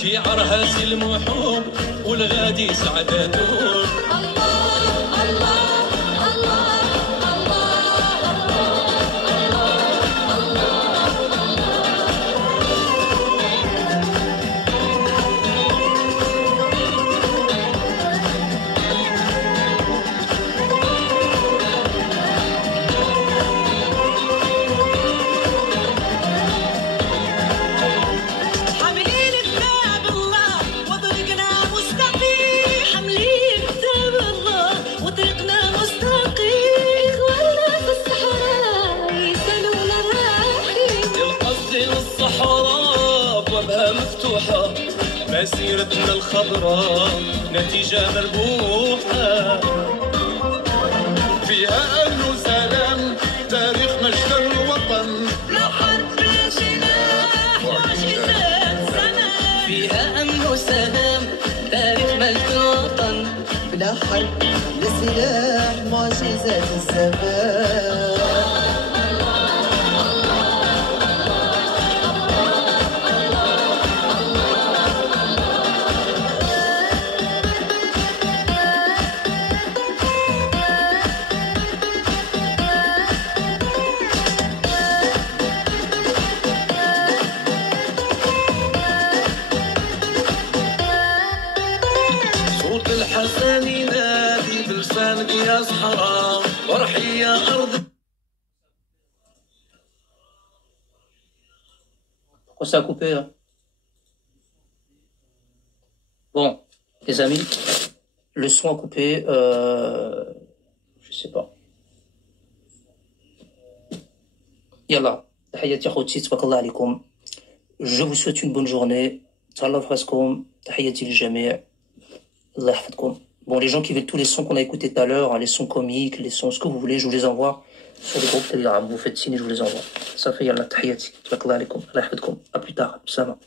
شعرها سلم وحب والغادي سعداته مسيرتنا الخضراء نتيجة مربوحة فيها أمن وسلام تاريخ مجد الوطن مسخر لسلاح معجزات الزمان الحسن ينادي بلسانك يا صحراء وارحي يا أرض. Pourquoi ça a coupé là? Bon, les amis, le son a coupé, je sais pas. Yallah, tahiyati khouti, tabarakallah alaikum. Je vous souhaite une bonne journée. Tallah faskoum, tahiyati al-jami'. Allah yahfadkoum. Bon, les gens qui veulent tous les sons qu'on a écoutés tout à l'heure, hein, les sons comiques, les sons, ce que vous voulez, je vous les envoie sur le groupe Telegram. Vous faites signe et je vous les envoie. Ça fait yallah tahiyati. Tabarakallah alaikum. Allah yahfadkoum. À plus tard. Sama.